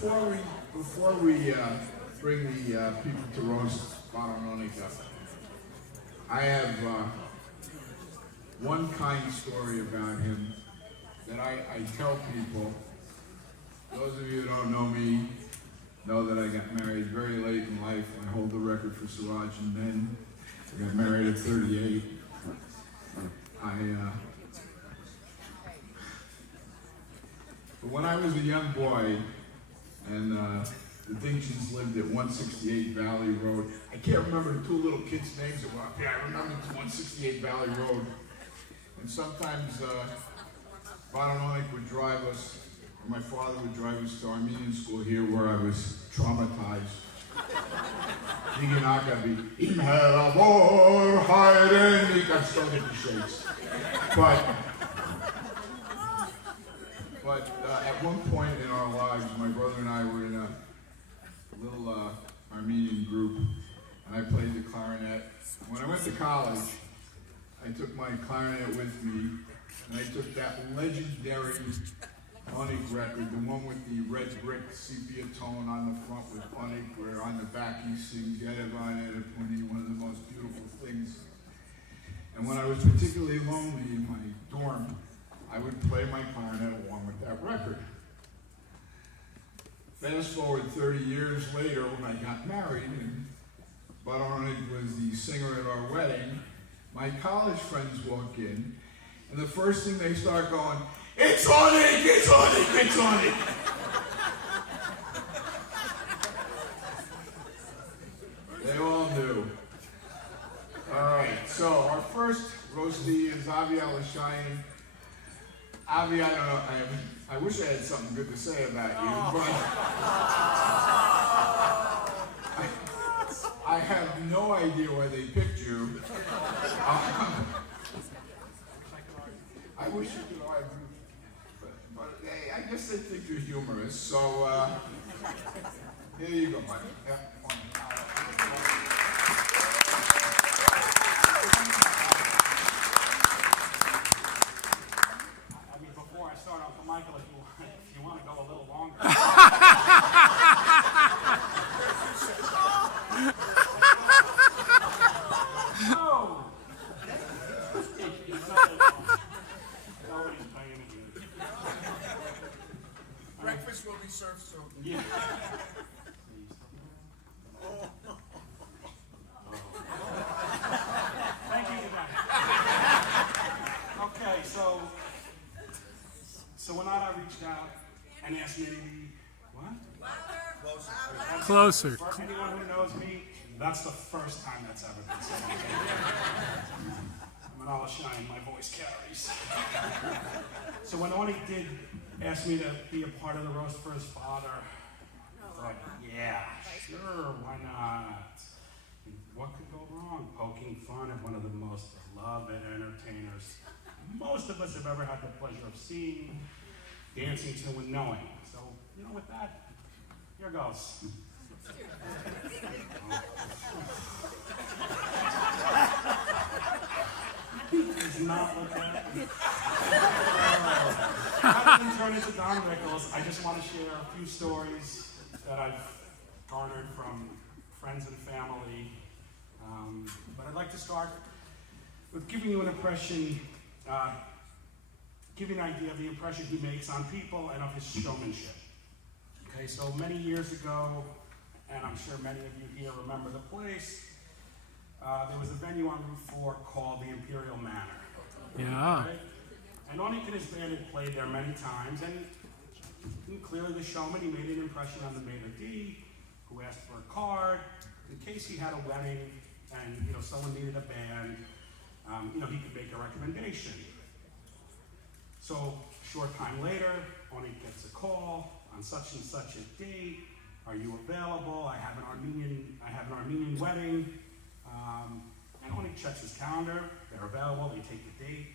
Before we bring the people to roast Onnik up, I have one kind story about him that I tell people. Those of you who don't know me know that I got married very late in life. I hold the record for Siraj and men. I got married at 38. But when I was a young boy, and the Dinkjians lived at 168 Valley Road. I can't remember the two little kids' names that were up there. I remember it's 168 Valley Road. And sometimes Onnik would drive us, or my father would drive us to Armenian school here where I was traumatized. I still get the shakes. But at one point in our lives, my brother and I were in a little Armenian group, and I played the clarinet. When I went to college, I took my clarinet with me, and I took that legendary Onnik record, the one with the red brick sepia tone on the front with Onnik, where on the back he sings Yerevan Edipuni, one of the most beautiful things. And when I was particularly lonely in my dorm, I would play my clarinet along with that record. Fast forward 30 years later when I got married, and Onnik was the singer at our wedding, my college friends walk in, and the first thing they start going, "It's Onnik! It's Onnik! It's Onnik!" They all knew. All right, so our first roastee is Avi Alashayan. Avi, I don't know, I wish I had something good to say about you, but I have no idea why they picked you. I wish you could argue, but hey, I guess they think you're humorous, so here you go, buddy. Yeah, Before I start off with Michael, if you want to go a little longer. No! Nobody's paying it. breakfast will be served soon. Yeah. Thank you, okay, so when I reached out and asked me, what? Closer. For anyone who knows me, that's the first time that's ever been said. I'm an Alashayan, my voice carries. So when Onnik did ask me to be a part of the roast for his father, I thought, yeah, sure, why not? What could go wrong? Poking fun at one of the most beloved entertainers most of us have ever had the pleasure of seeing, dancing to, and knowing. So, with that, here goes. Does not look at it. Rather than turn into Don Rickles, I just want to share a few stories that I've garnered from friends and family. But I'd like to start with giving you an impression, give you an idea of the impression he makes on people and of his showmanship. Okay, so many years ago, and I'm sure many of you here remember the place, there was a venue on Route 4 called the Imperial Manor. Yeah. Okay? And Onnik and his band had played there many times, and clearly the showman, he made an impression on the maitre d', who asked for a card, in case he had a wedding, and someone needed a band, he could make a recommendation. So, a short time later, Onnik gets a call on such and such a date. Are you available? I have an Armenian wedding. And Onnik checks his calendar. They're available. They take the date,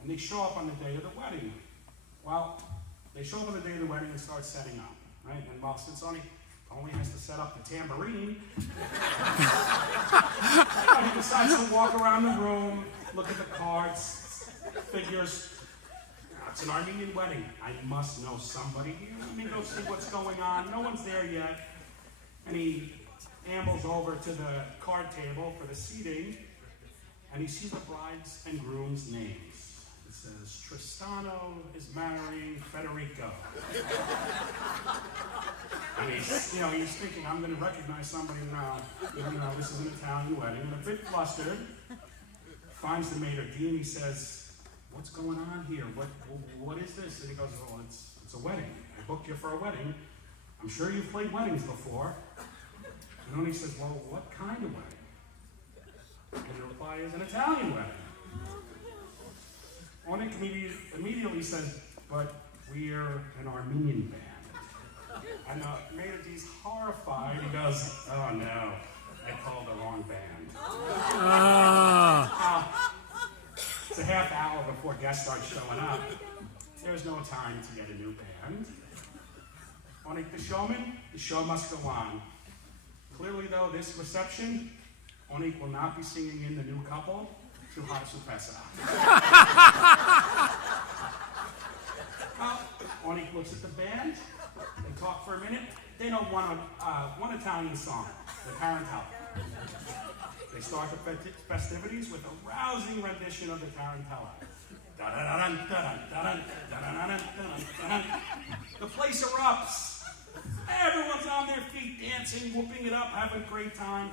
and they show up on the day of the wedding. Well, they show up on the day of the wedding and start setting up, right? And well, since Onnik only has to set up the tambourine, he decides to walk around the room, look at the cards, figures, It's an Armenian wedding. I must know somebody here. Let me go see what's going on. No one's there yet. And he ambles over to the card table for the seating, and he sees the bride's and groom's names. It says, Tristano is marrying Federico. And he's thinking, I'm going to recognize somebody now. Even though this is an Italian wedding. And a bit flustered, finds the maitre d' and he says, what's going on here? What is this? And he goes, well, it's a wedding. I booked you for a wedding. I'm sure you've played weddings before. And then he says, well, what kind of wedding? And the reply is an Italian wedding. Onnik immediately says, but we're an Armenian band. And the maitre d's horrified. He goes, oh no, I called the wrong band. It's a half hour before guests start showing up. There's no time to get a new band. Onnik the showman, the show must go on. Clearly though, this reception, Onnik will not be singing in the new couple to Hatsupesa. Well, Onnik looks at the band, they talk for a minute. They know one Italian song, the Tarantella. They start the festivities with a rousing rendition of the Tarantella. The place erupts. Everyone's on their feet, dancing, whooping it up, having a great time.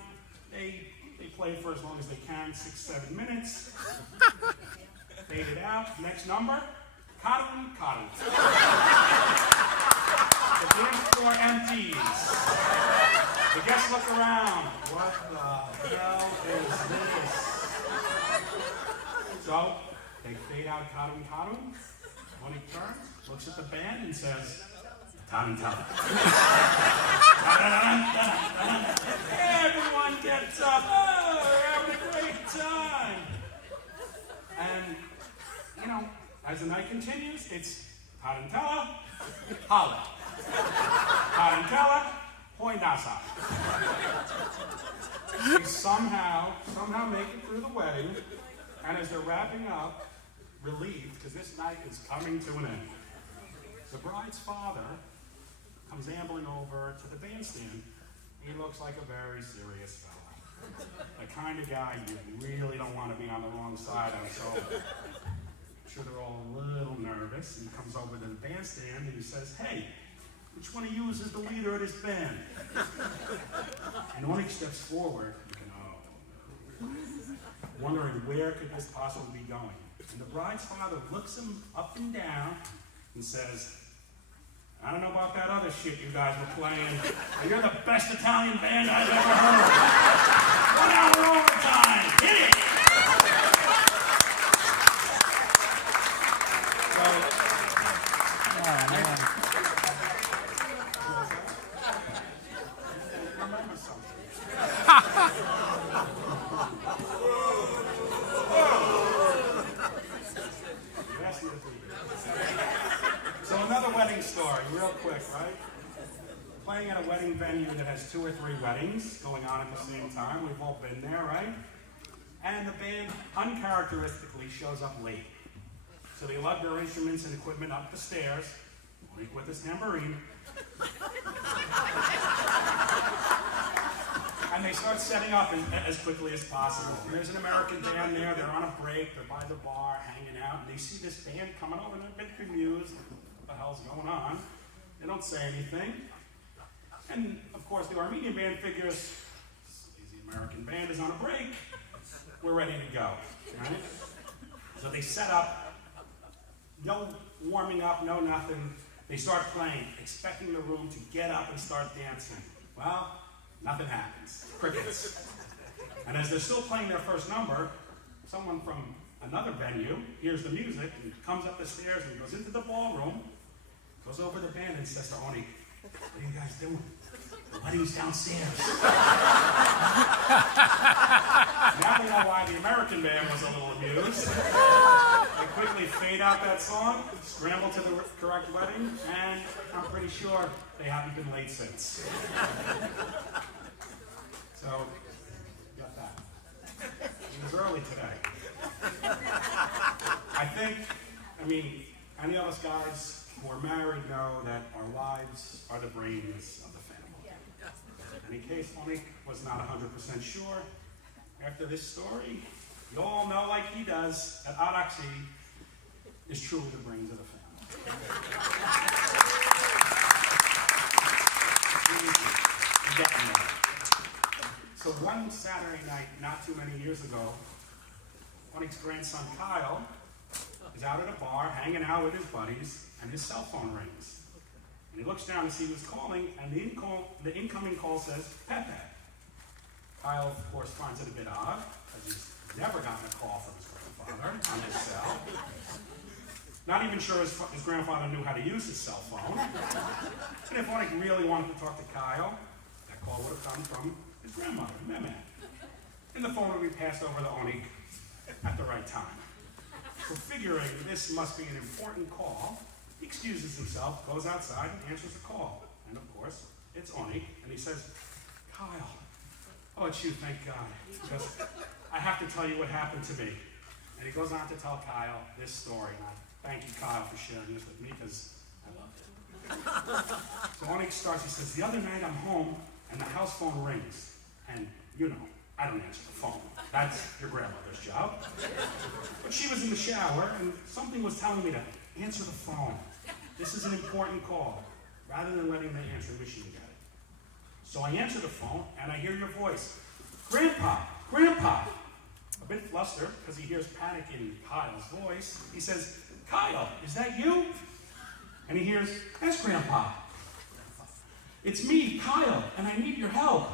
They play for as long as they can, 6-7 minutes. Fade it out. Next number, Cotton. The dance floor empties. The guests look around. What the hell is this? So, they fade out Cotton. Onnik turns, looks at the band and says, Tarantella. Everyone gets up. Oh, we're having a great time. And, as the night continues, it's Tarantella, holla. Tarantella, hoi nasa. They somehow make it through the wedding, and as they're wrapping up, relieved, because this night is coming to an end, the bride's father comes ambling over to the bandstand. He looks like a very serious fella. The kind of guy you really don't want to be on the wrong side of, so I'm sure they're all a little nervous. And he comes over to the bandstand and he says, hey, which one of you is the leader of this band? And Onnik steps forward, thinking, oh, no. Wondering where could this possibly be going. And the bride's father looks him up and down and says, I don't know about that other shit you guys were playing, but you're the best Italian band I've ever heard. 1 hour overtime. Hit it! Remember something. So another wedding story, real quick, right? Playing at a wedding venue that has 2 or 3 weddings going on at the same time. We've all been there, right? And the band uncharacteristically shows up late. So they lug their instruments and equipment up the stairs, Onnik with his tambourine. And they start setting up as quickly as possible. And there's an American band there, they're on a break, they're by the bar, hanging out, and they see this band coming over, and they're a bit bemused. What the hell's going on? They don't say anything. And, of course, the Armenian band figures, the American band is on a break, we're ready to go, right? So they set up, no warming up, no nothing. They start playing, expecting the room to get up and start dancing. Well, nothing happens. Crickets. And as they're still playing their first number, someone from another venue hears the music and comes up the stairs and goes into the ballroom, goes over to the band and says to Onnik, what are you guys doing? The wedding's downstairs. Now we know why the American band was a little amused. They quickly fade out that song, scramble to the correct wedding, and I'm pretty sure they haven't been late since. So, got that. It was early today. I Any of us guys who are married know that our wives are the brains of the family. And in case Onnik was not 100% sure, after this story, you all know like he does that Araksi is truly the brains of the family. You're getting there. So one Saturday night, not too many years ago, Onnik's grandson Kyle is out at a bar hanging out with his buddies, and his cell phone rings. And he looks down to see who's calling, and the incoming call says, Pepe. Kyle, of course, finds it a bit odd, because he's never gotten a call from his grandfather on his cell. Not even sure his grandfather knew how to use his cell phone. And if Onnik really wanted to talk to Kyle, that call would have come from his grandmother, Meme. And the phone would be passed over to Onnik at the right time. So figuring this must be an important call, he excuses himself, goes outside, and answers the call. And of course, it's Onnik, and he says, Kyle, oh, it's you, thank God. Because I have to tell you what happened to me. And he goes on to tell Kyle this story. And I thank you, Kyle, for sharing this with me, because I love it. So Onnik starts, he says, the other night I'm home, and the house phone rings. And you know, I don't answer the phone. That's your grandmother's job. But she was in the shower, and something was telling me to answer the phone. This is an important call, rather than letting the answering machine get it. So I answer the phone, and I hear your voice. Grandpa, Grandpa. A bit flustered, because he hears panic in Kyle's voice. He says, Kyle, is that you? And he hears, yes, Grandpa. It's me, Kyle, and I need your help.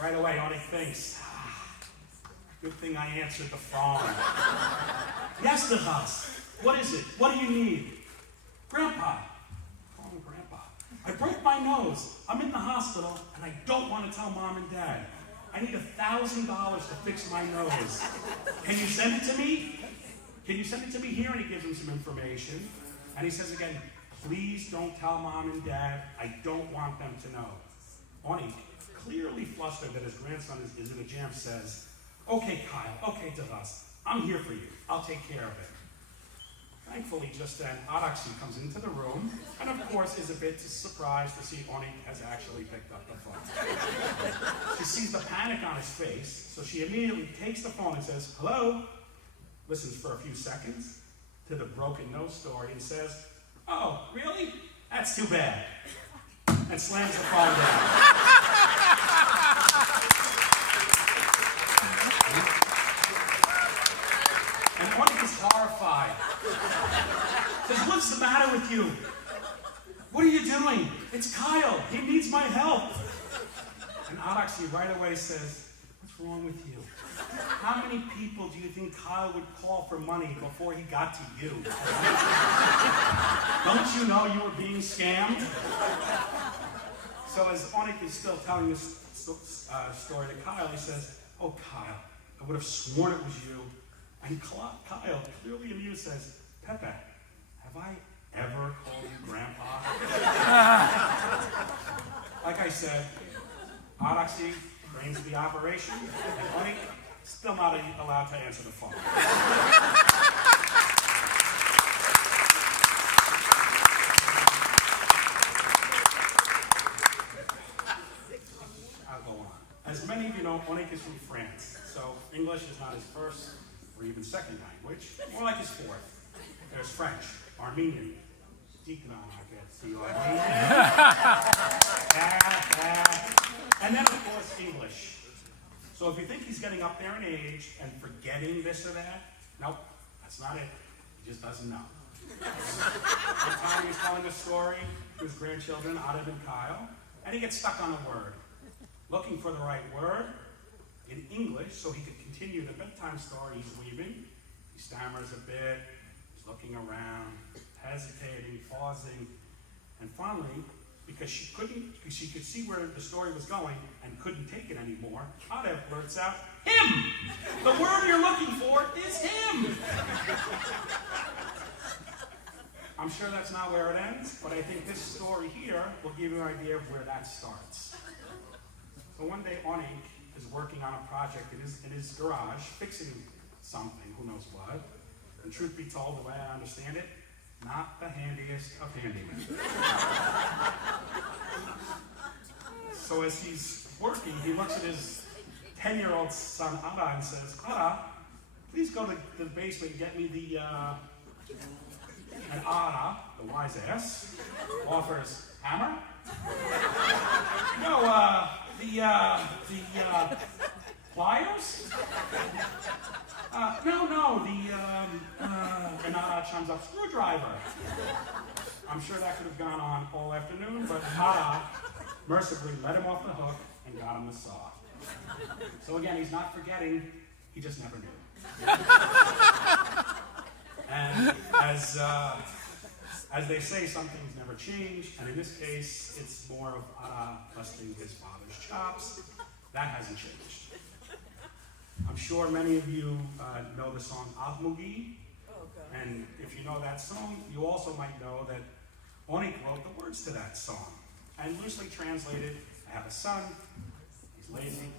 Right away, Onnik thinks, good thing I answered the phone. Yes, the house. What is it? What do you need? Grandpa. Call him Grandpa. I broke my nose. I'm in the hospital, and I don't want to tell Mom and Dad. I need $1,000 to fix my nose. Can you send it to me? Can you send it to me here? And he gives him some information. And he says again, please don't tell Mom and Dad. I don't want them to know. Onnik, clearly flustered that his grandson is in a jam, says, okay, Kyle, okay, Taras, I'm here for you. I'll take care of it. Thankfully, just then, Araksi comes into the room, and of course is a bit surprised to see Onnik has actually picked up the phone. She sees the panic on his face, so she immediately takes the phone and says, hello, listens for a few seconds to the broken nose story and says, oh, really? That's too bad. And slams the phone down. And Onnik is horrified. Says, what's the matter with you? What are you doing? It's Kyle. He needs my help. And Araksi right away says, what's wrong with you? How many people do you think Kyle would call for money before he got to you? Don't you know you were being scammed? So as Onnik is still telling this story to Kyle, he says, oh, Kyle, I would have sworn it was you. And Kyle, clearly amused, says, Pepe, have I ever called you Grandpa? Like I said, Araksi brains the operation, and Onnik still not allowed to answer the phone. I'll go on. As many of you know, Onnik is from France, so English is not his first or even second language, more like his fourth. There's French, Armenian, Dinkjian, I guess, see Armenian, and then of course English. So if you think he's getting up there in age and forgetting this or that, nope, that's not it. He just doesn't know. One time he's telling a story to his grandchildren, Adam and Kyle, and he gets stuck on a word. Looking for the right word in English so he could continue the bedtime story he's weaving. He stammers a bit, he's looking around, hesitating, pausing, and finally, because she could see where the story was going and couldn't take it anymore, Ada blurts out, him! The word you're looking for is him! I'm sure that's not where it ends, but I think this story here will give you an idea of where that starts. So one day Onnik is working on a project in his garage, fixing something, who knows what. And truth be told, the way I understand it, not the handiest of handymen. So as he's working, he looks at his 10-year-old son, Ada, and says, Ada, please go to the basement and get me the, and Ada, the wise ass, offers, hammer? No, the pliers? No, and Ada chimes up, screwdriver. I'm sure that could have gone on all afternoon, but Ada mercifully let him off the hook and got him the saw. So again, he's not forgetting, he just never knew. And as they say, some things never change, and in this case, it's more of Ada busting his father's chops. That hasn't changed. I'm sure many of you know the song Ahmugi, and if you know that song, you also might know that Onnik wrote the words to that song. And loosely translated, I have a son, he's lazy.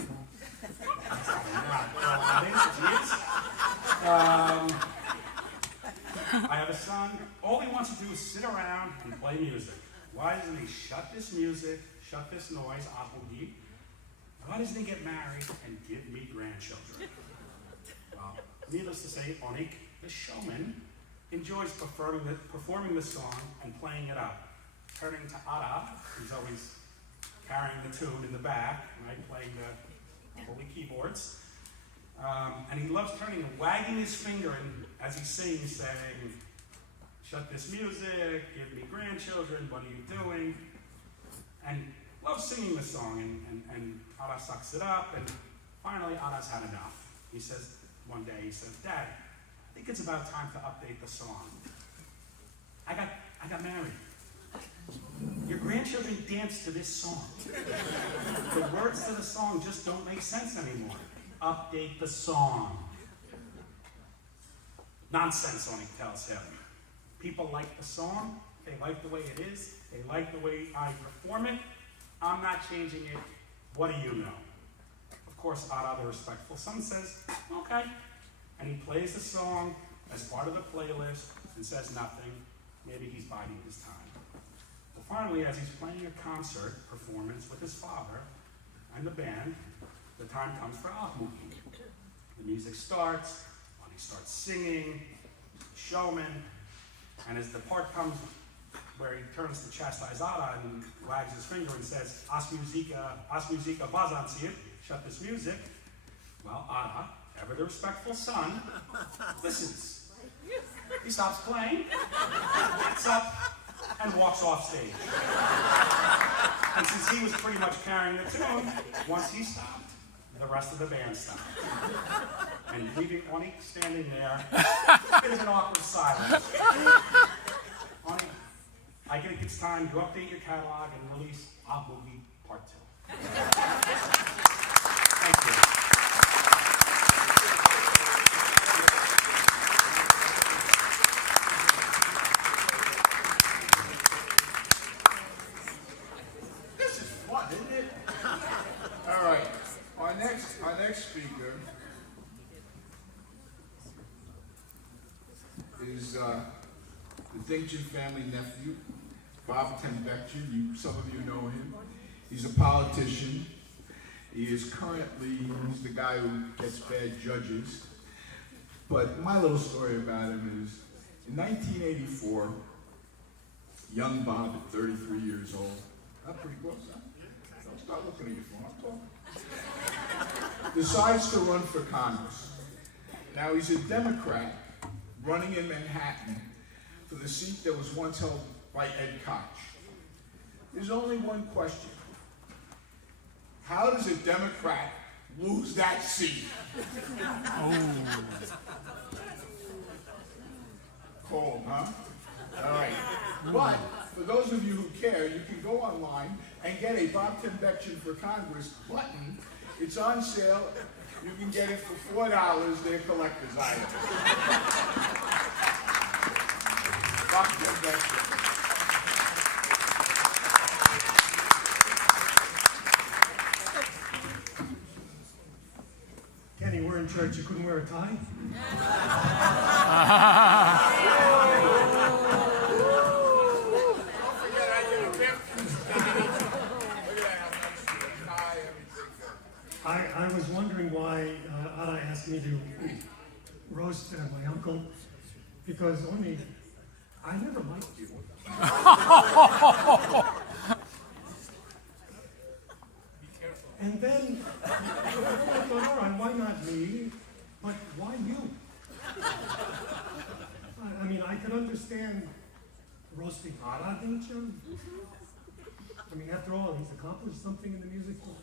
I have a son, all he wants to do is sit around and play music. Why doesn't he shut this music, shut this noise, Ahmugi? Why doesn't he get married and give me grandchildren? Well, needless to say, Onnik, the showman, enjoys performing the song and playing it out. Turning to Ada, who's always carrying the tune in the back, right, playing the holy keyboards. And he loves turning and wagging his finger and, as he sings, saying, shut this music, give me grandchildren, what are you doing? And loves singing the song, and Ada sucks it up, and finally Ada's had enough. He says, one day, he says, Dad, I think it's about time to update the song. I got married. Your grandchildren dance to this song. The words to the song just don't make sense anymore. Update the song. Nonsense, Onnik tells him. People like the song. They like the way it is. They like the way I perform it. I'm not changing it. What do you know? Of course, Ada, the respectful son, says, okay. And he plays the song as part of the playlist and says nothing. Maybe he's biding his time. But finally, as he's playing a concert performance with his father and the band, the time comes for Ahmugi. The music starts, when he starts singing, showman, and as the part comes where he turns to chastise Ada and wags his finger and says, as musica vazansiet, shut this music, well, Ada, ever the respectful son, listens. He stops playing, gets up, and walks off stage. And since he was pretty much carrying the tune, once he stopped, the rest of the band stopped. And leaving Onnik standing there, it is an awkward silence. Onnik, I think it's time to update your catalog and release Ahmugi Part 2. Thank you. This is fun, isn't it? All right. Our next speaker is the Dinkjian family nephew, Bob Dinkjian. Some of you know him. He's a politician. He's the guy who gets bad judges. But my little story about him is, in 1984, young Bob at 33 years old, not pretty close, huh? Don't start looking at your phone, I'm talking. Decides to run for Congress. Now he's a Democrat running in Manhattan for the seat that was once held by Ed Koch. There's only one question. How does a Democrat lose that seat? Cold, huh? All right. But for those of you who care, you can go online and get a Bob Dinkjian for Congress button. It's on sale. You can get it for $4. They're collector's items. Bob Dinkjian. Kenny, we're in church. You couldn't wear a tie? me to roast my uncle because only I never liked you. And then I thought, all right, why not me? But why you? I mean, I could understand roasting Ara, didn't you? I mean, after all, he's accomplished something in the music field.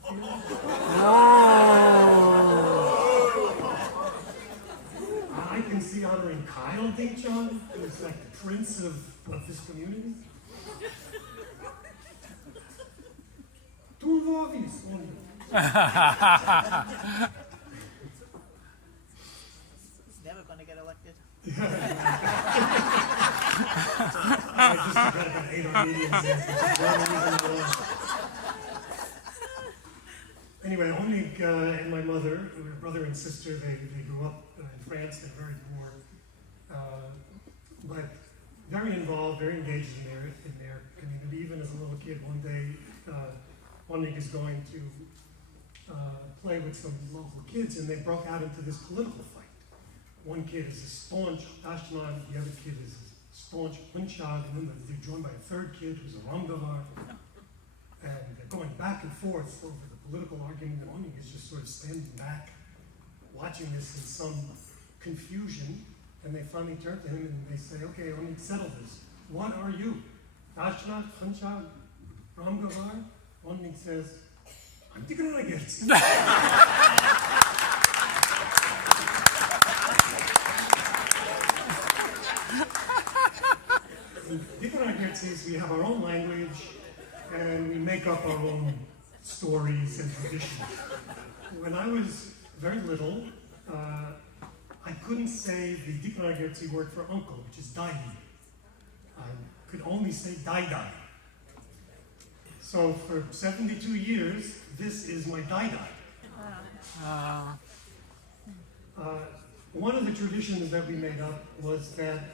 I can see honoring Kyle Dinkjian, who's like the prince of this community. Tu vovis, Onnik. Never gonna get elected. I just forgot about 8 Armenians. Anyway, Onnik and my mother, who were brother and sister, they grew up in France. They're very poor, but very involved, very engaged in their community. Even as a little kid, one day, Onnik is going to play with some local kids, and they broke out into this political fight. One kid is a staunch Ashman, the other kid is a staunch Punjab, and then they're joined by a third kid who's a Ramgavar. And they're going back and forth over the political argument, and Onnik is just sort of standing back, watching this in some confusion. And they finally turn to him and they say, okay, Onnik, settle this. What are you? Ashman, Punjab, Ramgavar? Onnik says, I'm Dinkjian. Dinkjian, we have our own language, and we make up our own stories and traditions. When I was very little, I couldn't say the Dinkjian word for uncle, which is dai. I could only say dai. So for 72 years, this is my dai. One of the traditions that we made up was that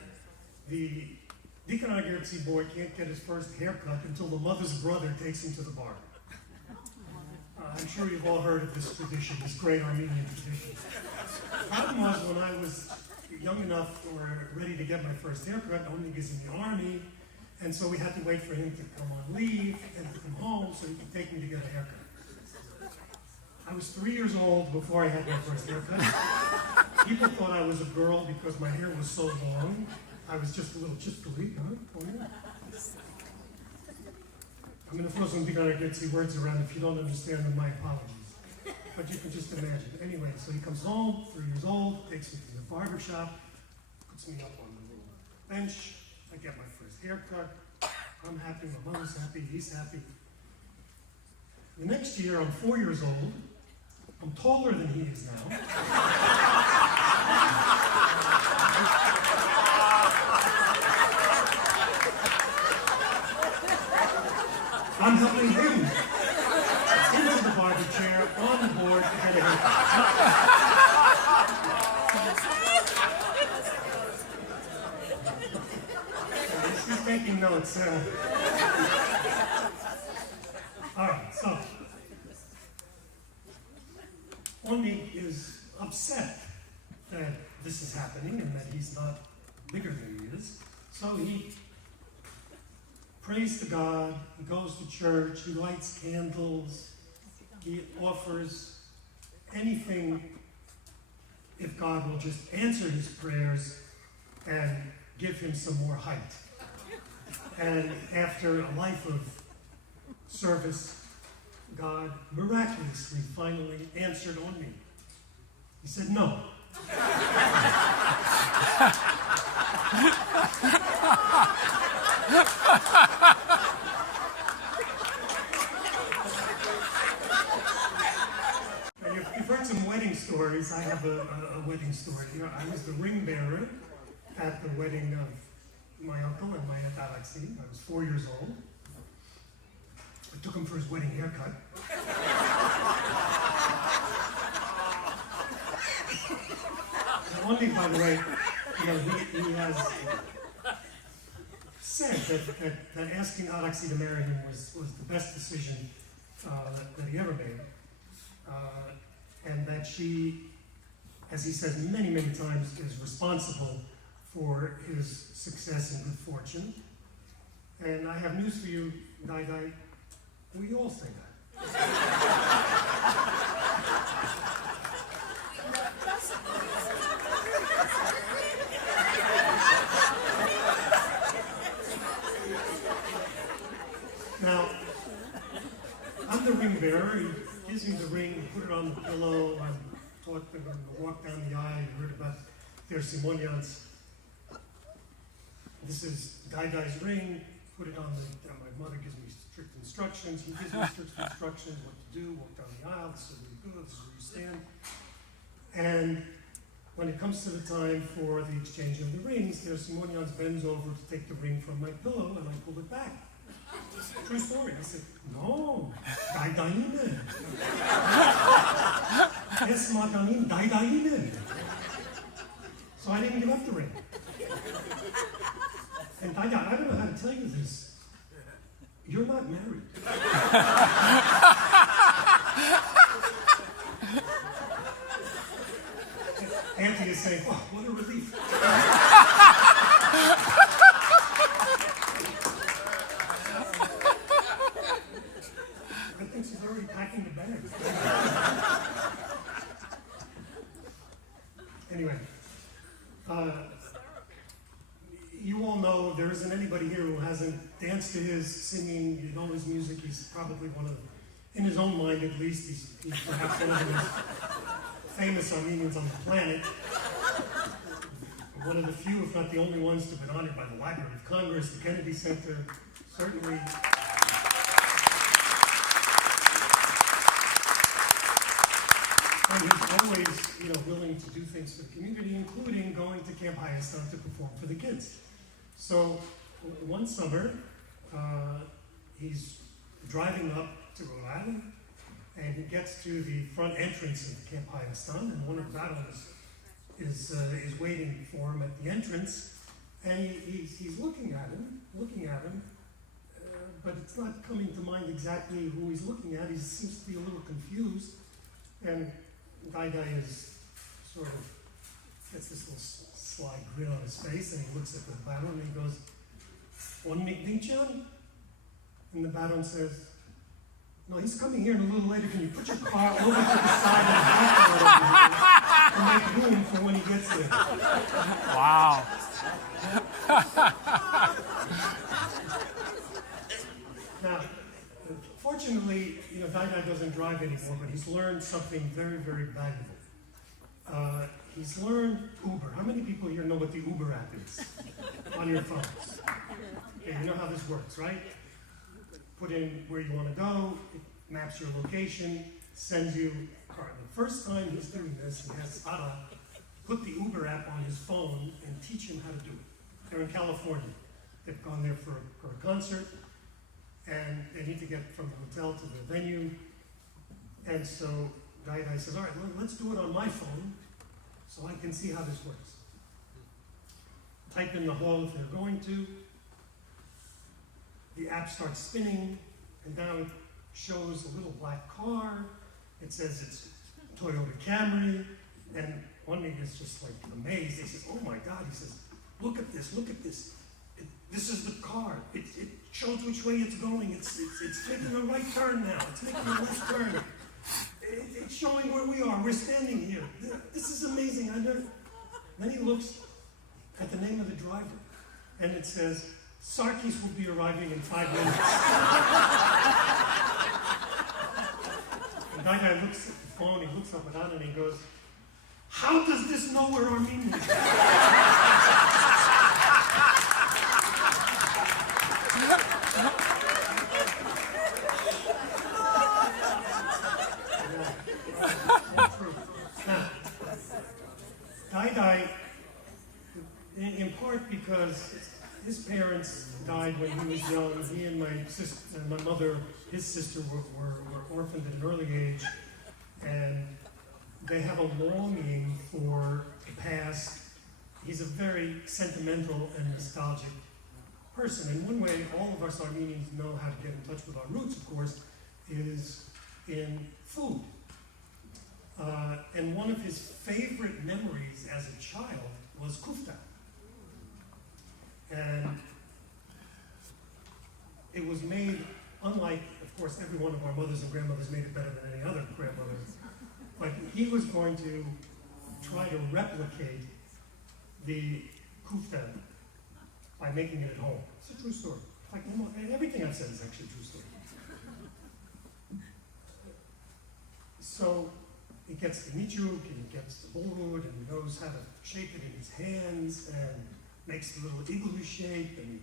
the Dinkjian boy can't get his first haircut until the mother's brother takes him to the barber. I'm sure you've all heard of this tradition, this great Armenian tradition. The problem was when I was young enough or ready to get my first haircut, Onnik is in the army, and so we had to wait for him to come on leave and to come home so he could take me to get a haircut. I was 3 years old before I had my first haircut. People thought I was a girl because my hair was so long. I was just a little chisply, huh? I'm going to throw some Dinkjian words around. If you don't understand them, my apologies. But you can just imagine. Anyway, so he comes home, 3 years old, takes me to the barber shop, puts me up on the little bench. I get my first haircut. I'm happy, my mother's happy, he's happy. The next year, I'm 4 years old. I'm taller than he is now. I'm helping him into the barber chair, on the board, to get a haircut. He's taking notes. All right, so Onnik is upset that this is happening and that he's not bigger than he is. So he prays to God, he goes to church, he lights candles, he offers anything if God will just answer his prayers and give him some more height. And after a life of service, God miraculously finally answered on me. He said, no. You've heard some wedding stories. I have a wedding story. You know, I was the ring bearer at the wedding of my uncle and my aunt Alexi. I was 4 years old. I took him for his wedding haircut. And one thing, by the way, you know, he has said that asking Alexi to marry him was the best decision that he ever made. And that she as he says many, many times, is responsible for his success and good fortune. And I have news for you, Dai Dai, we all say that. Now, I'm the ring bearer. He gives me the ring, put it on the pillow. I'm taught to walk down the aisle. You heard about their simonians. This is Dai Dai's ring. Put it on the. My mother gives me strict instructions. He gives me strict instructions what to do. Walk down the aisle. This is where you go. This is where you stand. And when it comes to the time for the exchange of the rings, their simonians bends over to take the ring from my pillow, and I pull it back. True story. I said, no, Dai Dainen. Yes, Madanin, Dai Dainen. So I didn't give up the ring. And Dai Dai, I don't know how to tell you this. You're not married. Auntie is saying, oh, what a relief. I think she's already packing the bag. Anyway, you all know there isn't anybody here who hasn't danced to his singing, you know his music. He's probably one of, in his own mind at least, he's perhaps one of the most famous Armenians on the planet. One of the few, if not the only ones, to have been honored by the Library of Congress, the Kennedy Center, certainly. And he's always, willing to do things for the community, including going to Camp Hayastan to perform for the kids. So one summer, he's driving up to Rhode Island, and he gets to the front entrance of Camp Hayastan, and one of the battlers is waiting for him at the entrance, and he's looking at him, but it's not coming to mind exactly who he's looking at. He seems to be a little confused, and Dai Dai is sort of gets this little sly grin on his face, and he looks at the battle and he goes, Onnik Dinkjian? And the battle says, no, he's coming here, and a little later, can you put your car over to the side of the back and make room for when he gets there? Wow. Now, fortunately, Dai Dai doesn't drive anymore, but he's learned something very, very valuable. He's learned Uber. How many people here know what the Uber app is on your phone? Okay, you know how this works, right? Put in where you want to go, it maps your location, sends you a car. The first time he's doing this, he has Ara put the Uber app on his phone and teach him how to do it. They're in California. They've gone there for a concert, and they need to get from the hotel to the venue. And so Dai Dai says, all right, let's do it on my phone so I can see how this works. Type in the hall if they're going to. The app starts spinning, and now it shows a little black car. It says it's Toyota Camry, and Onnik is just like amazed. He says, oh my God, he says, look at this. This is the car. It shows which way it's going. It's making a right turn now. It's making a left turn. It's showing where we are. We're standing here. This is amazing. Then he looks at the name of the driver, and it says, Sarkis will be arriving in 5 minutes. And Dai Dai looks at the phone, he looks up at Anna, and he goes, how does this know we're Armenians? Now, Dai Dai, in part because his parents died when he was young. He and my sister, my mother, his sister, were orphaned at an early age, and they have a longing for the past. He's a very sentimental and nostalgic person. And one way all of us Armenians know how to get in touch with our roots, of course, is in food. And one of his favorite memories as a child was kufta. And it was made, unlike, of course, every one of our mothers and grandmothers made it better than any other grandmother, but he was going to try to replicate the kufta by making it at home. It's a true story. Like everything I've said is actually a true story. So he gets the nichuk and he gets the bulrud and he knows how to shape it in his hands and makes a little igloo shape and he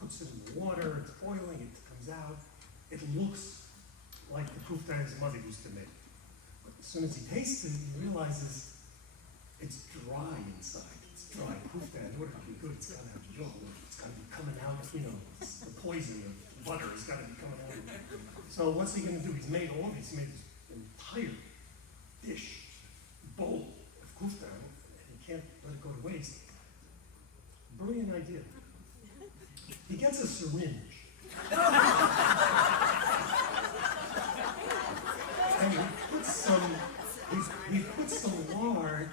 puts it in the water, it's boiling, it comes out. It looks like the kufta his mother used to make. But as soon as he tastes it, he realizes it's dry inside. It's dry kufta. In order to be good, it's got to have yolk. It's got to be coming out, the poison of butter has got to be coming out. So what's he going to do? He's made this entire dish, bowl of kufta, and he can't let it go to waste. Brilliant idea. He gets a syringe. And he puts some lard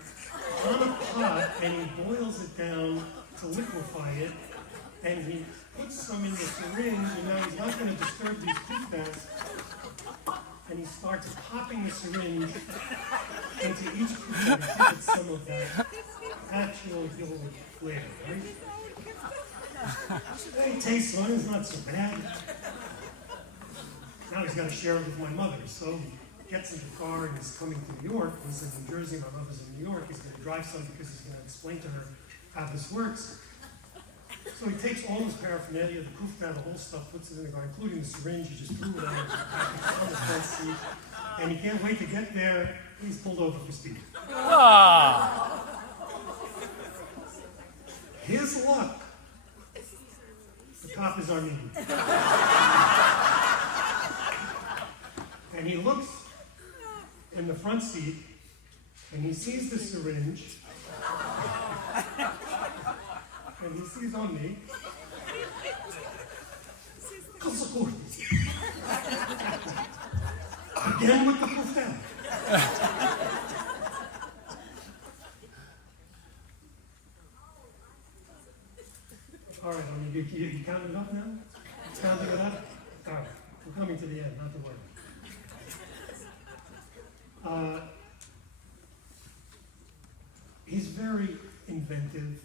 on a pot and he boils it down to liquefy it, and he puts some in the syringe, and now he's not going to disturb these kuftas, and he starts popping the syringe into each kufta to get some of that actual yolk flavor, right? It tastes fun, it's not so bad. Now he's got to share it with my mother, so he gets in the car and he's coming to New York. He's in New Jersey, my mother's in New York. He's going to drive some because he's going to explain to her how this works. So he takes all his paraphernalia, the kufta, the whole stuff, puts it in the car, including the syringe. He just threw it on the front seat, and he can't wait to get there. He's pulled over for speeding. His luck. The cop is Armenian. And he looks in the front seat, and he sees the syringe, and he sees Onnik. Again with the kufta. All right, Onnik, you counted it up now? Counting it up? All right, we're coming to the end, not to worry. He's very inventive.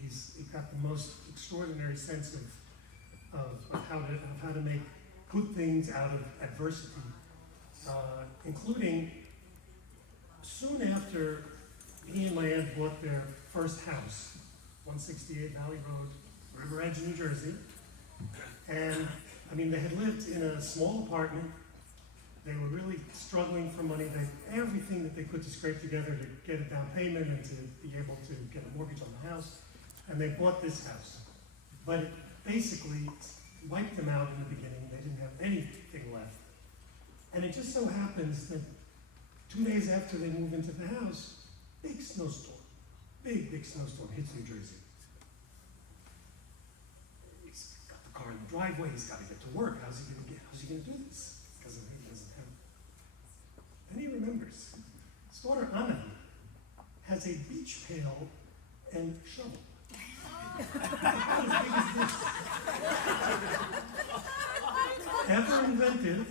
He's got the most extraordinary sense of how to make good things out of adversity, including soon after he and my aunt bought their first house, 168 Valley Road, River Edge, New Jersey. And I mean, they had lived in a small apartment. They were really struggling for money. They everything that they could to scrape together to get a down payment and to be able to get a mortgage on the house. And they bought this house. But it basically wiped them out in the beginning. They didn't have anything left. And it just so happens that 2 days after they move into the house, big snowstorm. Big snowstorm hits New Jersey. He's got the car in the driveway. He's got to get to work. How's he going to do this? Because he doesn't have. Then he remembers his daughter Anna has a beach pail and shovel. How big is this? Ever inventive,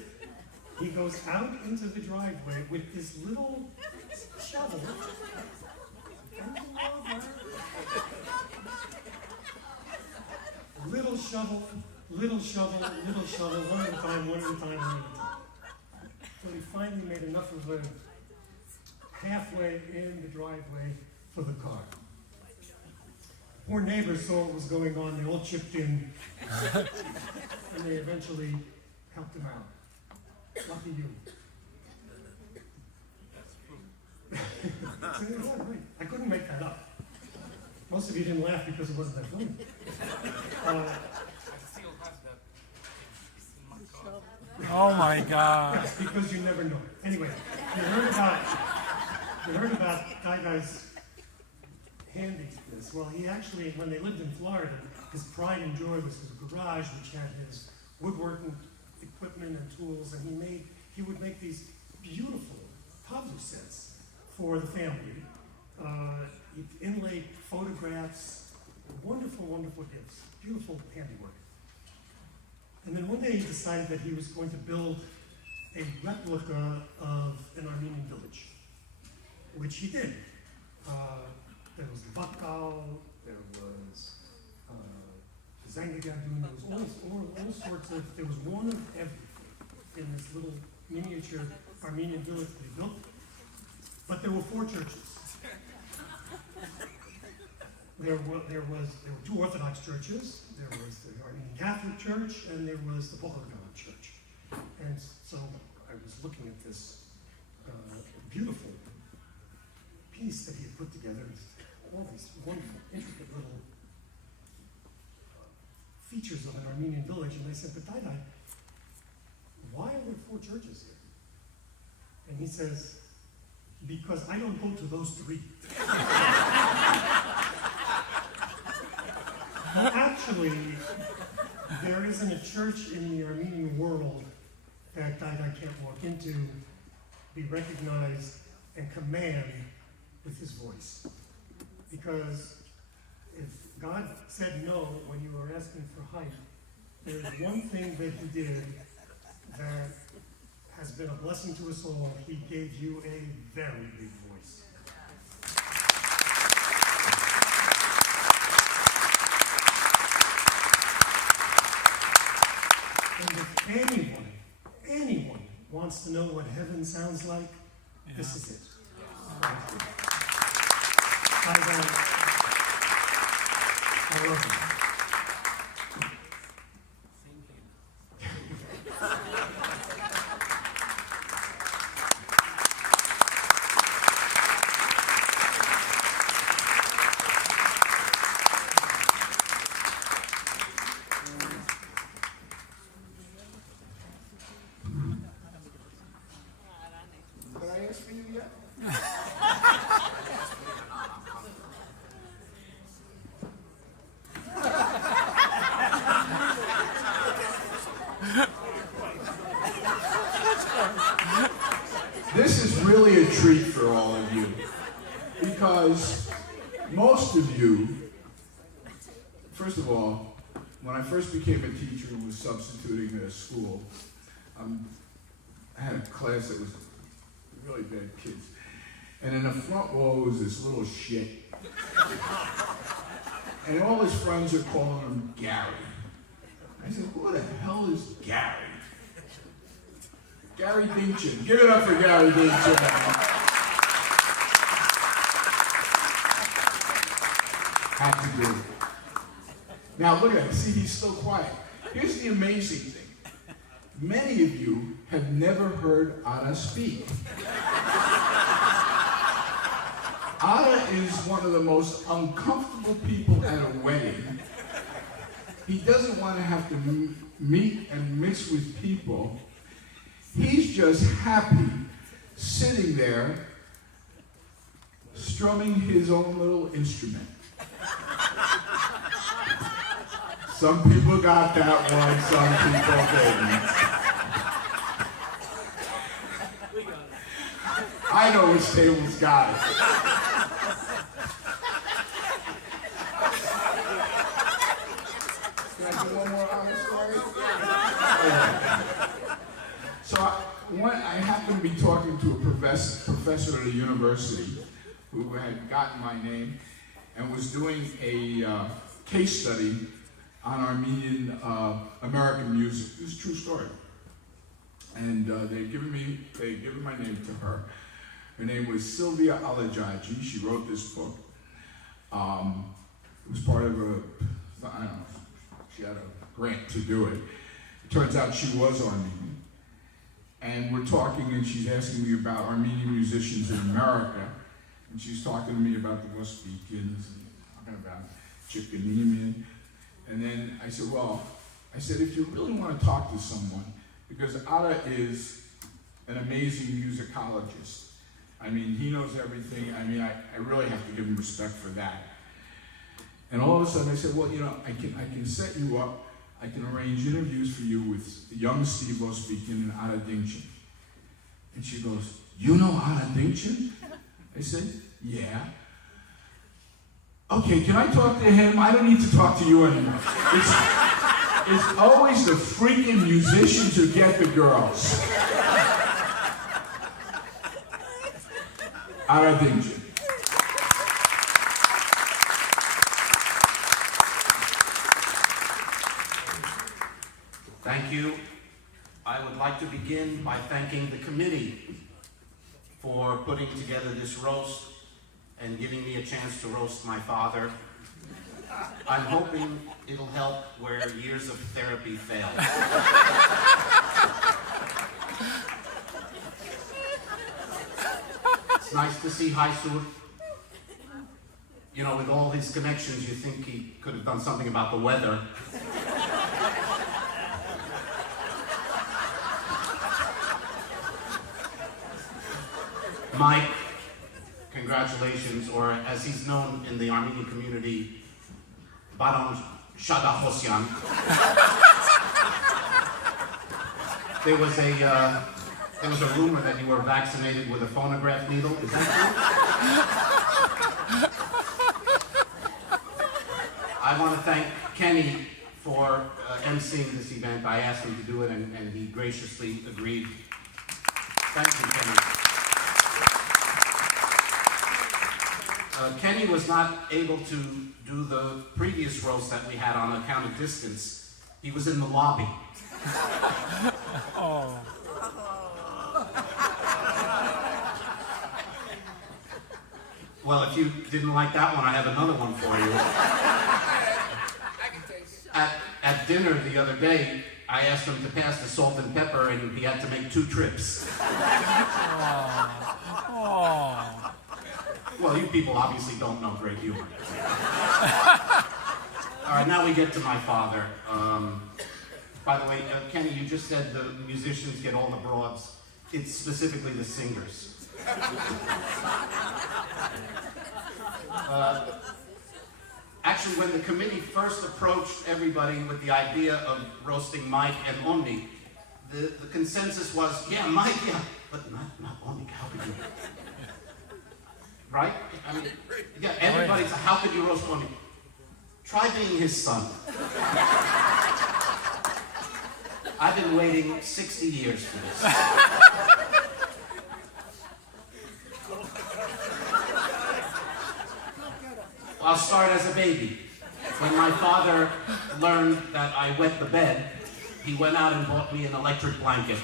he goes out into the driveway with this little shovel. Little shovel, one at a time. So he finally made enough of a halfway in the driveway for the car. Poor neighbors saw what was going on. They all chipped in, and they eventually helped him out. Lucky you. I couldn't make that up. Most of you didn't laugh because it wasn't that funny. Oh my God. Yes, because you never know. Anyway, you heard about Guy's handiness. Well, he actually, when they lived in Florida, his pride and joy was his garage, which had his woodworking equipment and tools, and he would make these beautiful cover sets for the family. Inlaid photographs, wonderful, wonderful gifts, beautiful handiwork. And then one day he decided that he was going to build a replica of an Armenian village, which he did. There was the Bakkal, there was Zangagadun, there was all sorts of, there was one of everything in this little miniature Armenian village that he built. But there were 4 churches. There were 2 Orthodox churches. There was the Armenian Catholic Church, and there was the Bohorgan Church. And so I was looking at this beautiful piece that he had put together, all these wonderful, intricate little features of an Armenian village, and I said, but Dai, why are there 4 churches here? And he says, because I don't go to those 3. Actually, there isn't a church in the Armenian world that Dai can't walk into, be recognized, and command with his voice. Because if God said no when you were asking for height, there is one thing that he did that has been a blessing to us all. He gave you a very big voice. And if anyone wants to know what heaven sounds like, this is it. I love you. Can I ask for you yet? This is really a treat for all of you, because most of you, first of all, when I first became a teacher and was substituting at a school, I had a class that was really bad kids. And in the front row was this little shit. And all his friends are calling him Gary. I said, who the hell is Gary? Gary Dinkjian. Give it up for Gary Dinkjian. Had to do it. Now look at him. See, he's still quiet. Here's the amazing thing. Many of you have never heard Ada speak. Ada is one of the most uncomfortable people at a wedding. He doesn't want to have to meet and mix with people. He's just happy sitting there strumming his own little instrument. Some people got that one, some people didn't. I know which table's got it. Can I do one more honest story? So I happened to be talking to a professor at a university who had gotten my name and was doing a case study on Armenian American music. This is a true story. And they'd given my name to her. Her name was Sylvia Alajaji. She wrote this book. It was part of I don't know, she had a grant to do it. It turns out she was Armenian. And we're talking, and she's asking me about Armenian musicians in America. And she's talking to me about the Vospikins, and talking about Chickanemian. And then I said, if you really want to talk to someone, because Ada is an amazing musicologist. I mean, he knows everything. I mean, I really have to give him respect for that. And all of a sudden I said, I can set you up. I can arrange interviews for you with young Steve Vospikin and Ada Dinkjian. And she goes, "You know Anna Dinkjian?" I said, "Yeah." "Okay, can I talk to him? I don't need to talk to you anymore." It's always the freaking musicians who get the girls. Anna Dinkjian. Thank you. I would like to begin by thanking the committee for putting together this roast and giving me a chance to roast my father. I'm hoping it'll help where years of therapy failed. It's nice to see Haisur. You know, with all his connections, you think he could have done something about the weather. Mike, congratulations, or as he's known in the Armenian community, Baron Shadahosyan. There was a rumor that you were vaccinated with a phonograph needle. Is that true? I want to thank Kenny for emceeing this event. I asked him to do it, and he graciously agreed. Thank you, Kenny. Kenny was not able to do the previous roast that we had on account of distance. He was in the lobby. Oh. Well, if you didn't like that one, I have another one for you. At dinner the other day, I asked him to pass the salt and pepper, and he had to make 2 trips. Oh. Well, you people obviously don't know great humor. All right, now we get to my father. By the way, Kenny, you just said the musicians get all the broads. It's specifically the singers. Actually, when the committee first approached everybody with the idea of roasting Mike and Onnik, the consensus was, yeah, Mike, yeah, but not Onnik. How could you? Right? I mean, yeah, everybody's, how could you roast Onnik? Try being his son. I've been waiting 60 years for this. I'll start as a baby. When my father learned that I wet the bed, he went out and bought me an electric blanket.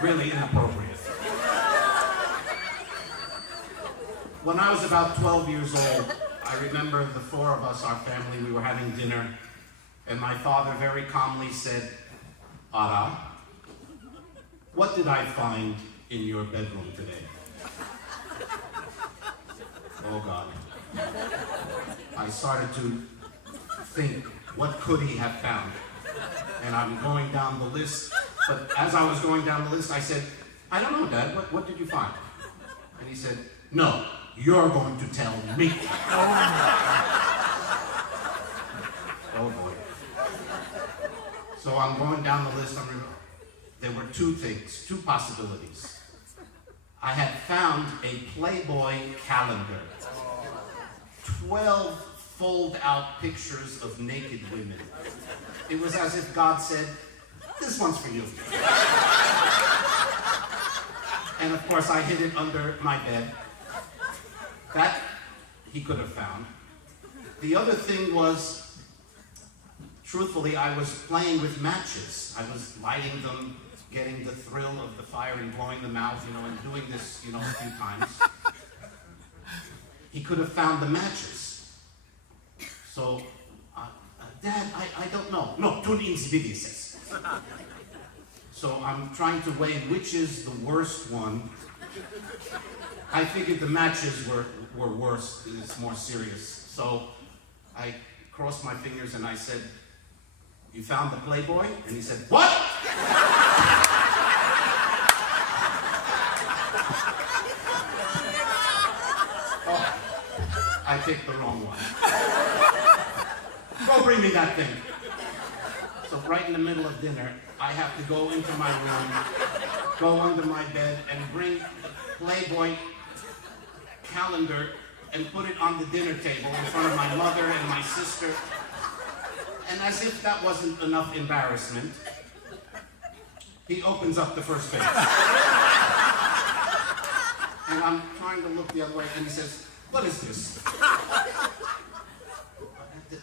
Really inappropriate. When I was about 12 years old, I remember the 4 of us, our family, we were having dinner, and my father very calmly said, "Ara, what did I find in your bedroom today?" Oh God. I started to think, what could he have found? And I'm going down the list, but as I was going down the list, I said, "I don't know, Dad, what did you find?" And he said, "No, you're going to tell me." Oh boy. So I'm going down the list. There were 2 things, 2 possibilities. I had found a Playboy calendar. 12 fold-out pictures of naked women. It was as if God said, "This one's for you." And of course, I hid it under my bed. That he could have found. The other thing was, truthfully, I was playing with matches. I was lighting them, getting the thrill of the fire and blowing them out, and doing this, a few times. He could have found the matches. So, Dad, I don't know. No, tu ni says. So I'm trying to weigh which is the worst one. I figured the matches were worse. It's more serious. So I crossed my fingers and I said, "You found the Playboy?" And he said, "What?" Oh. picked the wrong one. Go bring me that thing. So right in the middle of dinner, I have to go into my room, go under my bed, and bring the Playboy calendar and put it on the dinner table in front of my mother and my sister. And as if that wasn't enough embarrassment, he opens up the first page. And I'm trying to look the other way, and he says, "What is this?"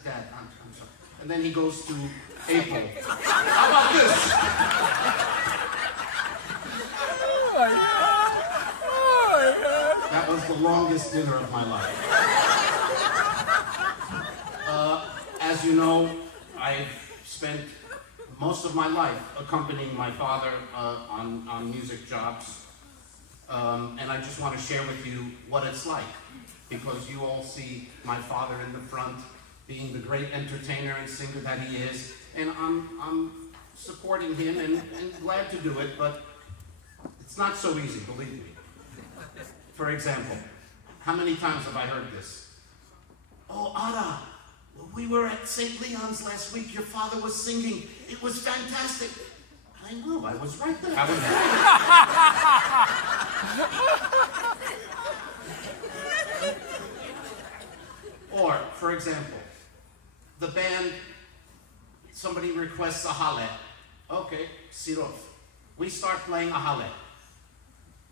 Dad, I'm sorry. And then he goes to April. How about this? That was the longest dinner of my life. As you know, I've spent most of my life accompanying my father on music jobs. And I just want to share with you what it's like, because you all see my father in the front being the great entertainer and singer that he is, and I'm supporting him and glad to do it, but it's not so easy, believe me. For example, how many times have I heard this? "Oh, Ada, we were at St. Leon's last week. Your father was singing. It was fantastic." I know, I was right there. I was right. Or, for example, the band, somebody requests a hale. Okay, sirov. We start playing a hale.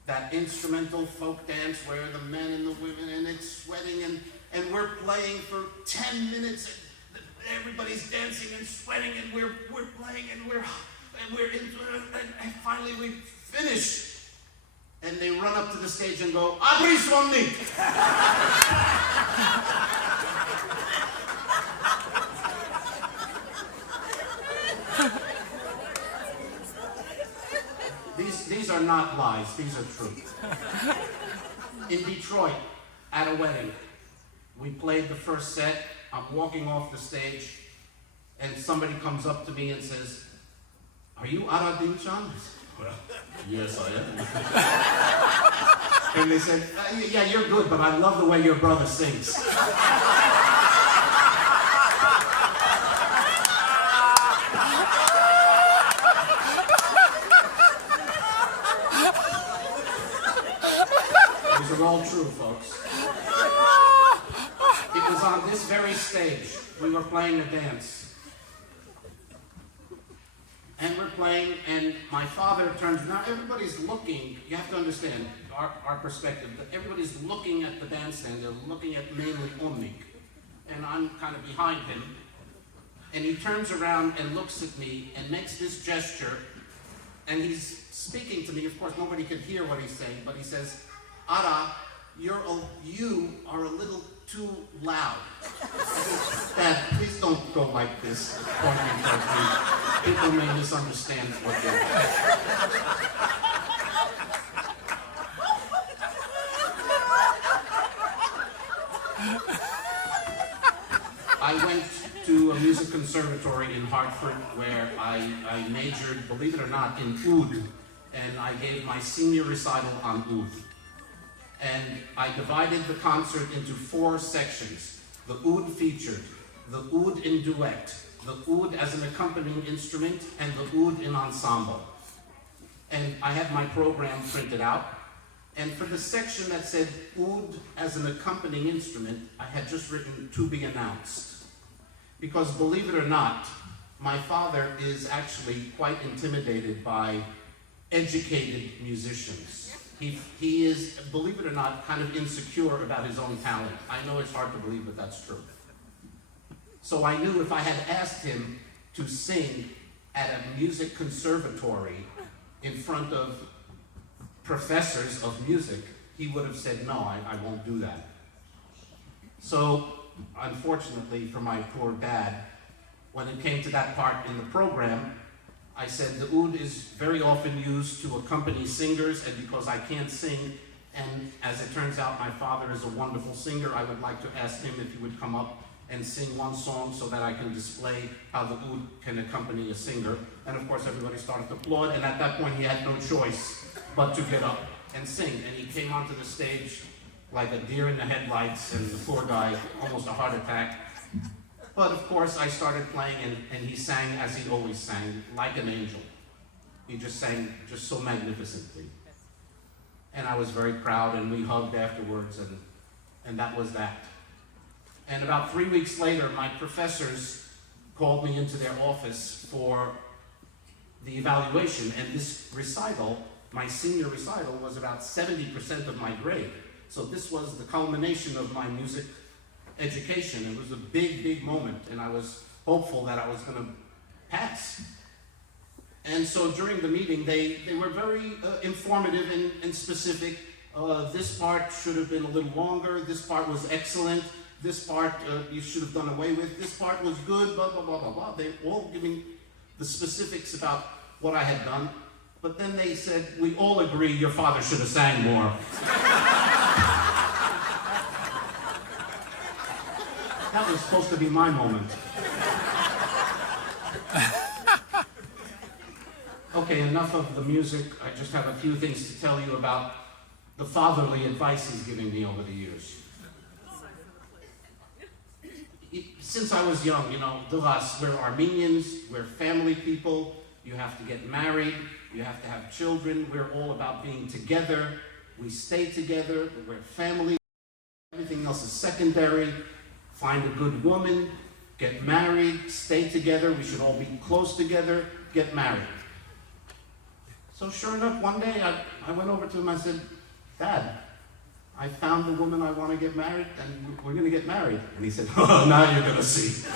That instrumental folk dance where the men and the women, and it's sweating, and we're playing for 10 minutes, and everybody's dancing and sweating, and we're playing, and we're into it, and finally we finish. And they run up to the stage and go, "Abris Onnik!" These are not lies, these are true. In Detroit, at a wedding, we played the first set. I'm walking off the stage, and somebody comes up to me and says, "Are you Ara Dinkjian?" "Well, yes, I am." And they said, "Yeah, you're good, but I love the way your brother sings." These are all true, folks. It was on this very stage, we were playing a dance. And we're playing, and my father turns, now everybody's looking, you have to understand our perspective, that everybody's looking at the bandstand, they're looking at mainly Onnik. And I'm kind of behind him. And he turns around and looks at me and makes this gesture, and he's speaking to me. Of course, nobody could hear what he's saying, but he says, "Ara, you are a little too loud." I said, "Dad, please don't go like this, pointing towards me. People may misunderstand what you're doing." I went to a music conservatory in Hartford where I majored, believe it or not, in oud, and I gave my senior recital on oud. And I divided the concert into 4 sections: the oud featured, the oud in duet, the oud as an accompanying instrument, and the oud in ensemble. And I had my program printed out, and for the section that said oud as an accompanying instrument, I had just written "to be announced." Because believe it or not, my father is actually quite intimidated by educated musicians. He is, believe it or not, kind of insecure about his own talent. I know it's hard to believe, but that's true. So I knew if I had asked him to sing at a music conservatory in front of professors of music, he would have said, "No, I won't do that." So, unfortunately for my poor dad, when it came to that part in the program, I said the oud is very often used to accompany singers, and because I can't sing, and as it turns out my father is a wonderful singer, I would like to ask him if he would come up and sing one song so that I can display how the oud can accompany a singer. And of course everybody started to applaud, and at that point he had no choice but to get up and sing. And he came onto the stage, like a deer in the headlights, and the poor guy, almost a heart attack. But of course, I started playing, and he sang as he always sang, like an angel. He just sang just so magnificently. And I was very proud, and we hugged afterwards, and that was that. And about 3 weeks later, my professors called me into their office for the evaluation, and this recital, my senior recital, was about 70% of my grade. So this was the culmination of my music education. It was a big, big moment, and I was hopeful that I was going to pass. And so during the meeting, they were very informative and specific. This part should have been a little longer. This part was excellent. This part you should have done away with. This part was good, blah, blah, blah, blah, blah. They were all giving the specifics about what I had done. But then they said, we all agree your father should have sang more. That was supposed to be my moment. Okay, enough of the music. I just have a few things to tell you about the fatherly advice he's giving me over the years. Since I was young, Duras, we're Armenians, we're family people, you have to get married, you have to have children, we're all about being together, we stay together, we're family, everything else is secondary. Find a good woman, get married, stay together, we should all be close together, get married. So sure enough, one day I went over to him, I said, Dad, I found the woman I want to get married, and we're going to get married. And he said, oh, now you're going to see.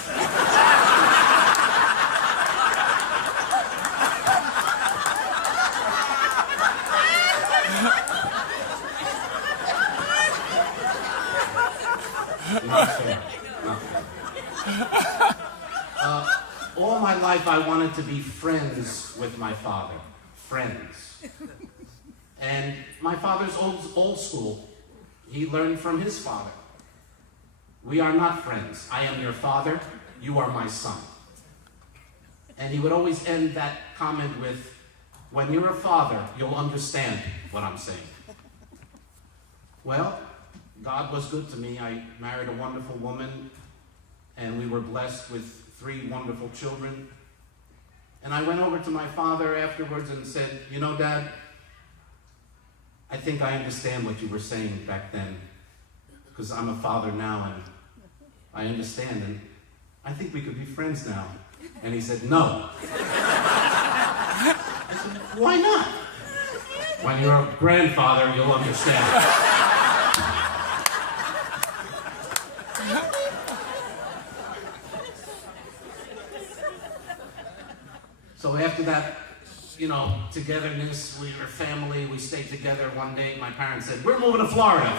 Not fair. Not fair. All my life I wanted to be friends with my father. Friends. And my father's old school. He learned from his father. We are not friends. I am your father. You are my son. And he would always end that comment with, when you're a father, you'll understand what I'm saying. Well, God was good to me. I married a wonderful woman, and we were blessed with 3 wonderful children. And I went over to my father afterwards and said, Dad, I think I understand what you were saying back then, because I'm a father now, and I understand, and I think we could be friends now. And he said, no. I said, why not? When you're a grandfather, you'll understand. So after that, togetherness, we were family, we stayed together. One day, my parents said, we're moving to Florida.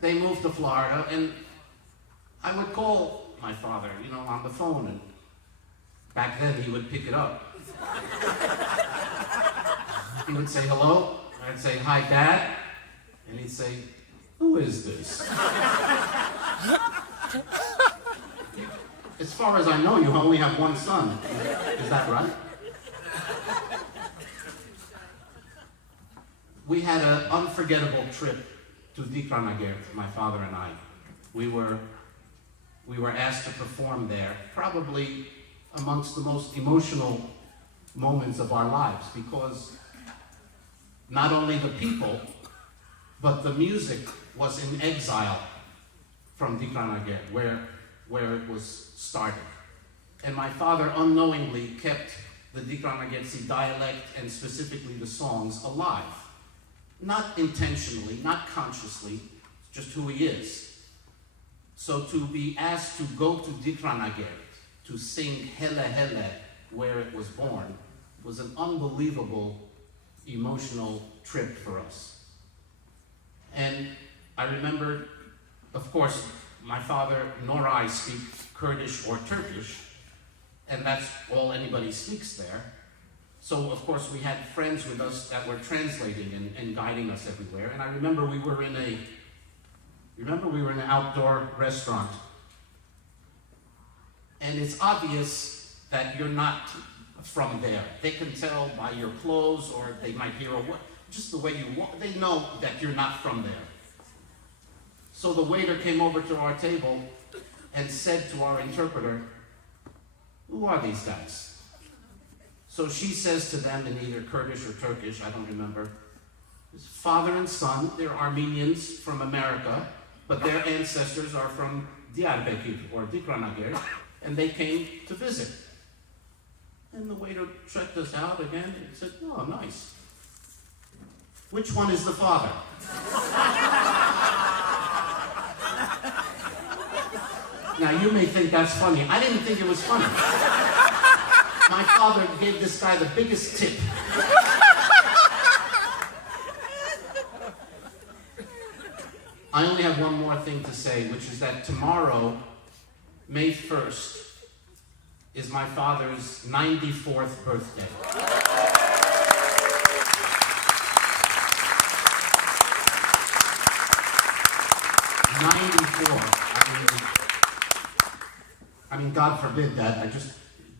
They moved to Florida, and I would call my father, on the phone, and back then he would pick it up. He would say, hello, I'd say, hi, Dad, and he'd say, who is this? As far as I know, you only have one son. Is that right? We had an unforgettable trip to Dinkjian, my father and I. We were asked to perform there, probably amongst the most emotional moments of our lives, because not only the people, but the music was in exile from Dinkjian, where it was started. And my father unknowingly kept the Dinkjian dialect, and specifically the songs, alive. Not intentionally, not consciously, just who he is. So to be asked to go to Dinkjian to sing Hele Hele, where it was born, was an unbelievable emotional trip for us. And I remember, of course, my father nor I speak Kurdish or Turkish, and that's all anybody speaks there. So, of course, we had friends with us that were translating and guiding us everywhere. And I remember we were in an outdoor restaurant. And it's obvious that you're not from there. They can tell by your clothes, or they might hear a word, just the way you walk. They know that you're not from there. So the waiter came over to our table and said to our interpreter, "Who are these guys?" So she says to them in either Kurdish or Turkish, I don't remember, father and son, they're Armenians from America, but their ancestors are from Diyarbakir or Dikranagir, and they came to visit. And the waiter checked us out again and said, "Oh, nice. Which one is the father?" Now, you may think that's funny. I didn't think it was funny. My father gave this guy the biggest tip. I only have one more thing to say, which is that tomorrow, May 1st, is my father's 94th birthday. I mean, God forbid that.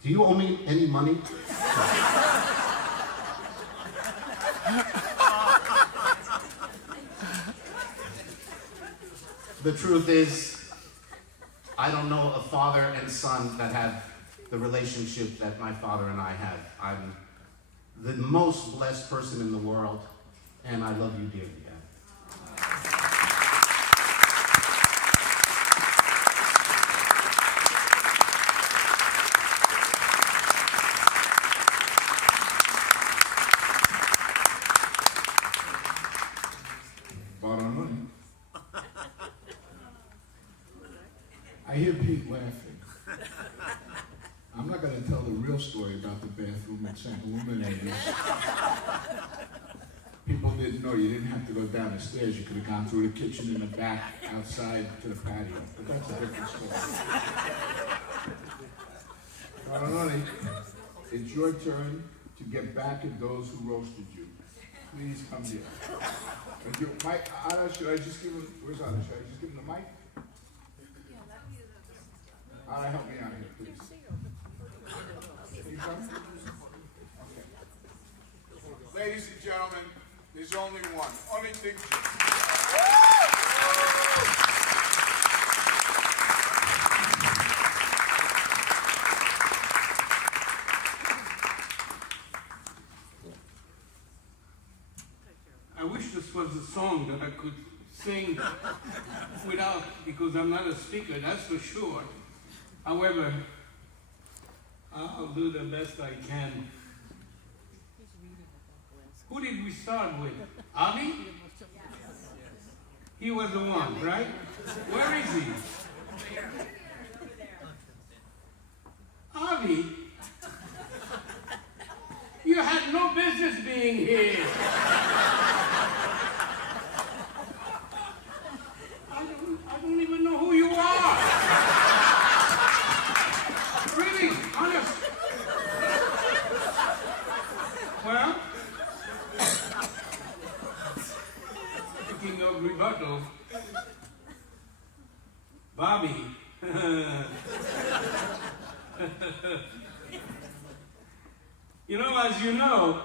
Do you owe me any money? The truth is, I don't know a father and son that have the relationship that my father and I have. I'm the most blessed person in the world, and I love you dearly, Dad. I hear Pete laughing. I'm not going to tell the real story about the bathroom at St. Illuminators. People didn't know you didn't have to go down the stairs. You could have gone through the kitchen in the back, outside to the patio. But that's a different story. Onnik, it's your turn to get back at those who roasted you. Please come here. Mike, should I just give him, where's Anna? Should I just give him the mic? Help me out here, please. Can you come? Okay. Ladies and gentlemen, there's only one. Onnik Dinkjian. I wish this was a song that I could sing without, because I'm not a speaker, that's for sure. However, I'll do the best I can. Who did we start with? Avi? He was the one, right? Where is he? Avi? You had no business being here. I don't even know who you are. Really, honest. Well, speaking of rebuttal, Bobby. As you know,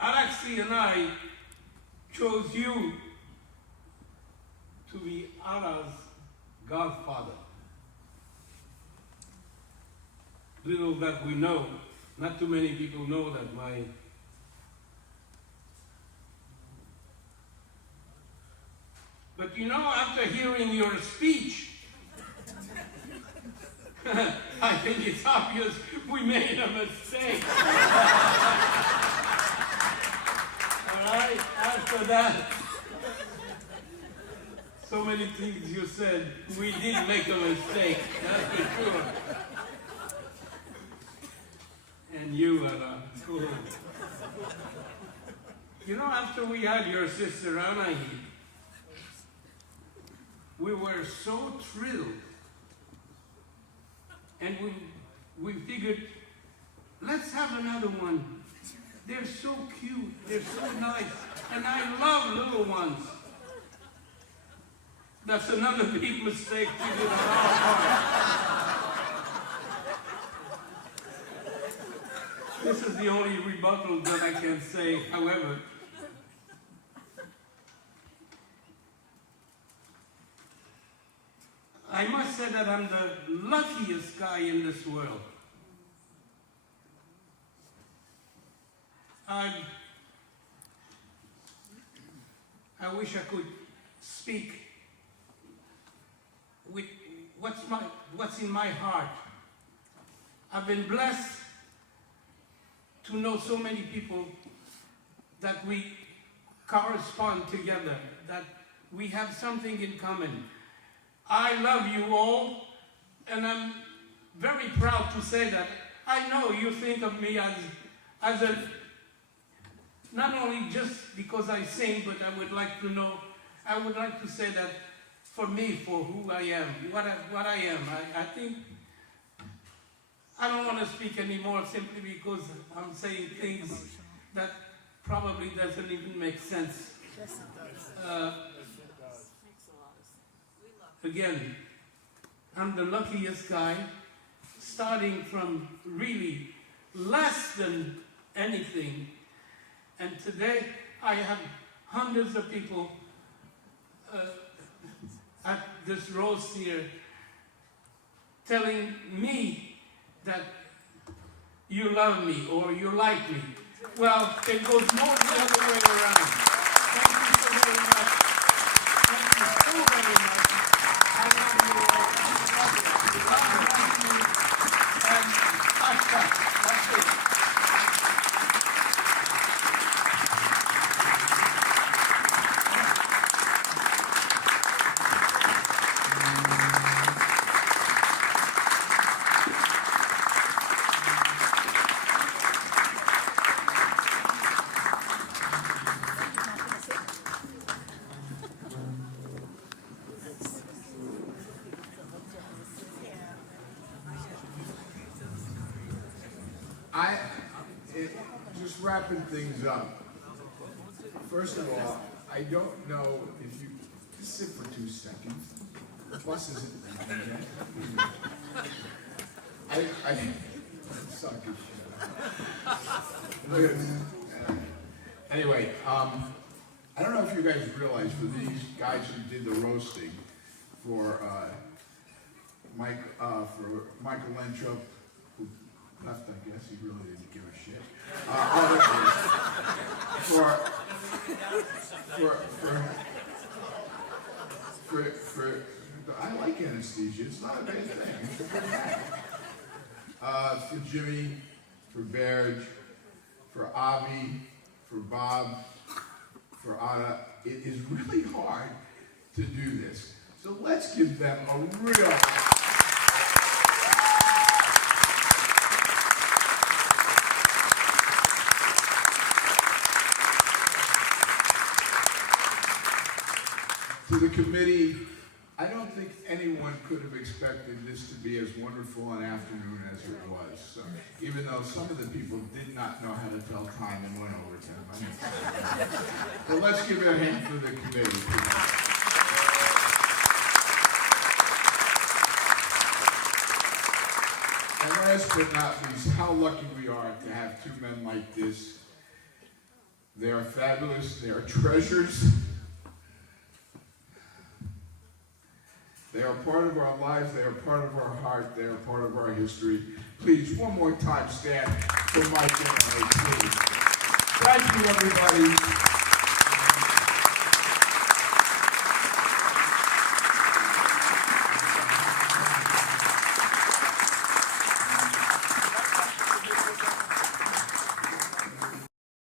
Alexi and I chose you to be Anna's godfather. Little that we know, not too many people know that But after hearing your speech, I think it's obvious we made a mistake. All right, after that, so many things you said, we did make a mistake, that's for sure. And you, Anna, cool. After we had your sister Anna here, we were so thrilled. And we figured, let's have another one. They're so cute, they're so nice, and I love little ones. That's another big mistake we did on our part. the only rebuttal that I can say, however. I must say that I'm the luckiest guy in this world. I wish I could speak with what's in my heart. I've been blessed to know so many people that we correspond together, that we have something in common. I love you all, and I'm very proud to say that. I know you think of me as a, not only just because I sing, but I would like to say that for me, for who I am, what I am, I think, I don't want to speak anymore simply because I'm saying things that probably doesn't even make sense. Yes, it does. Again, I'm the luckiest guy, starting from really less than anything. And today, I have hundreds of people at this roast here telling me that you love me or you like me. Well, it goes more the other way around. Thank you so very much. Thank you so very much. I love you all. God bless you. And that's it. Just wrapping things up. First of all, I don't know if you just sit for 2 seconds. The bus isn't I suck as shit. Look at this. Anyway, I don't know if you guys realize, for these guys who did the roasting for Michael Lentrup, who left, I guess, he really didn't give a shit. I like anesthesia. It's not a bad thing. For Jimmy, for Berge, for Avi, for Bob, for Anna, it is really hard to do this. So let's give them a real. To the committee, I don't think anyone could have expected this to be as wonderful an afternoon as it was. So, even though some of the people did not know how to tell time and went over time. But let's give it a hand for the committee. And last but not least, how lucky we are to have 2 men like this. They are fabulous. They are treasures. They are part of our lives, they are part of our heart, they are part of our history. Please, one more time, stand for Mike and I, please. Thank you, everybody.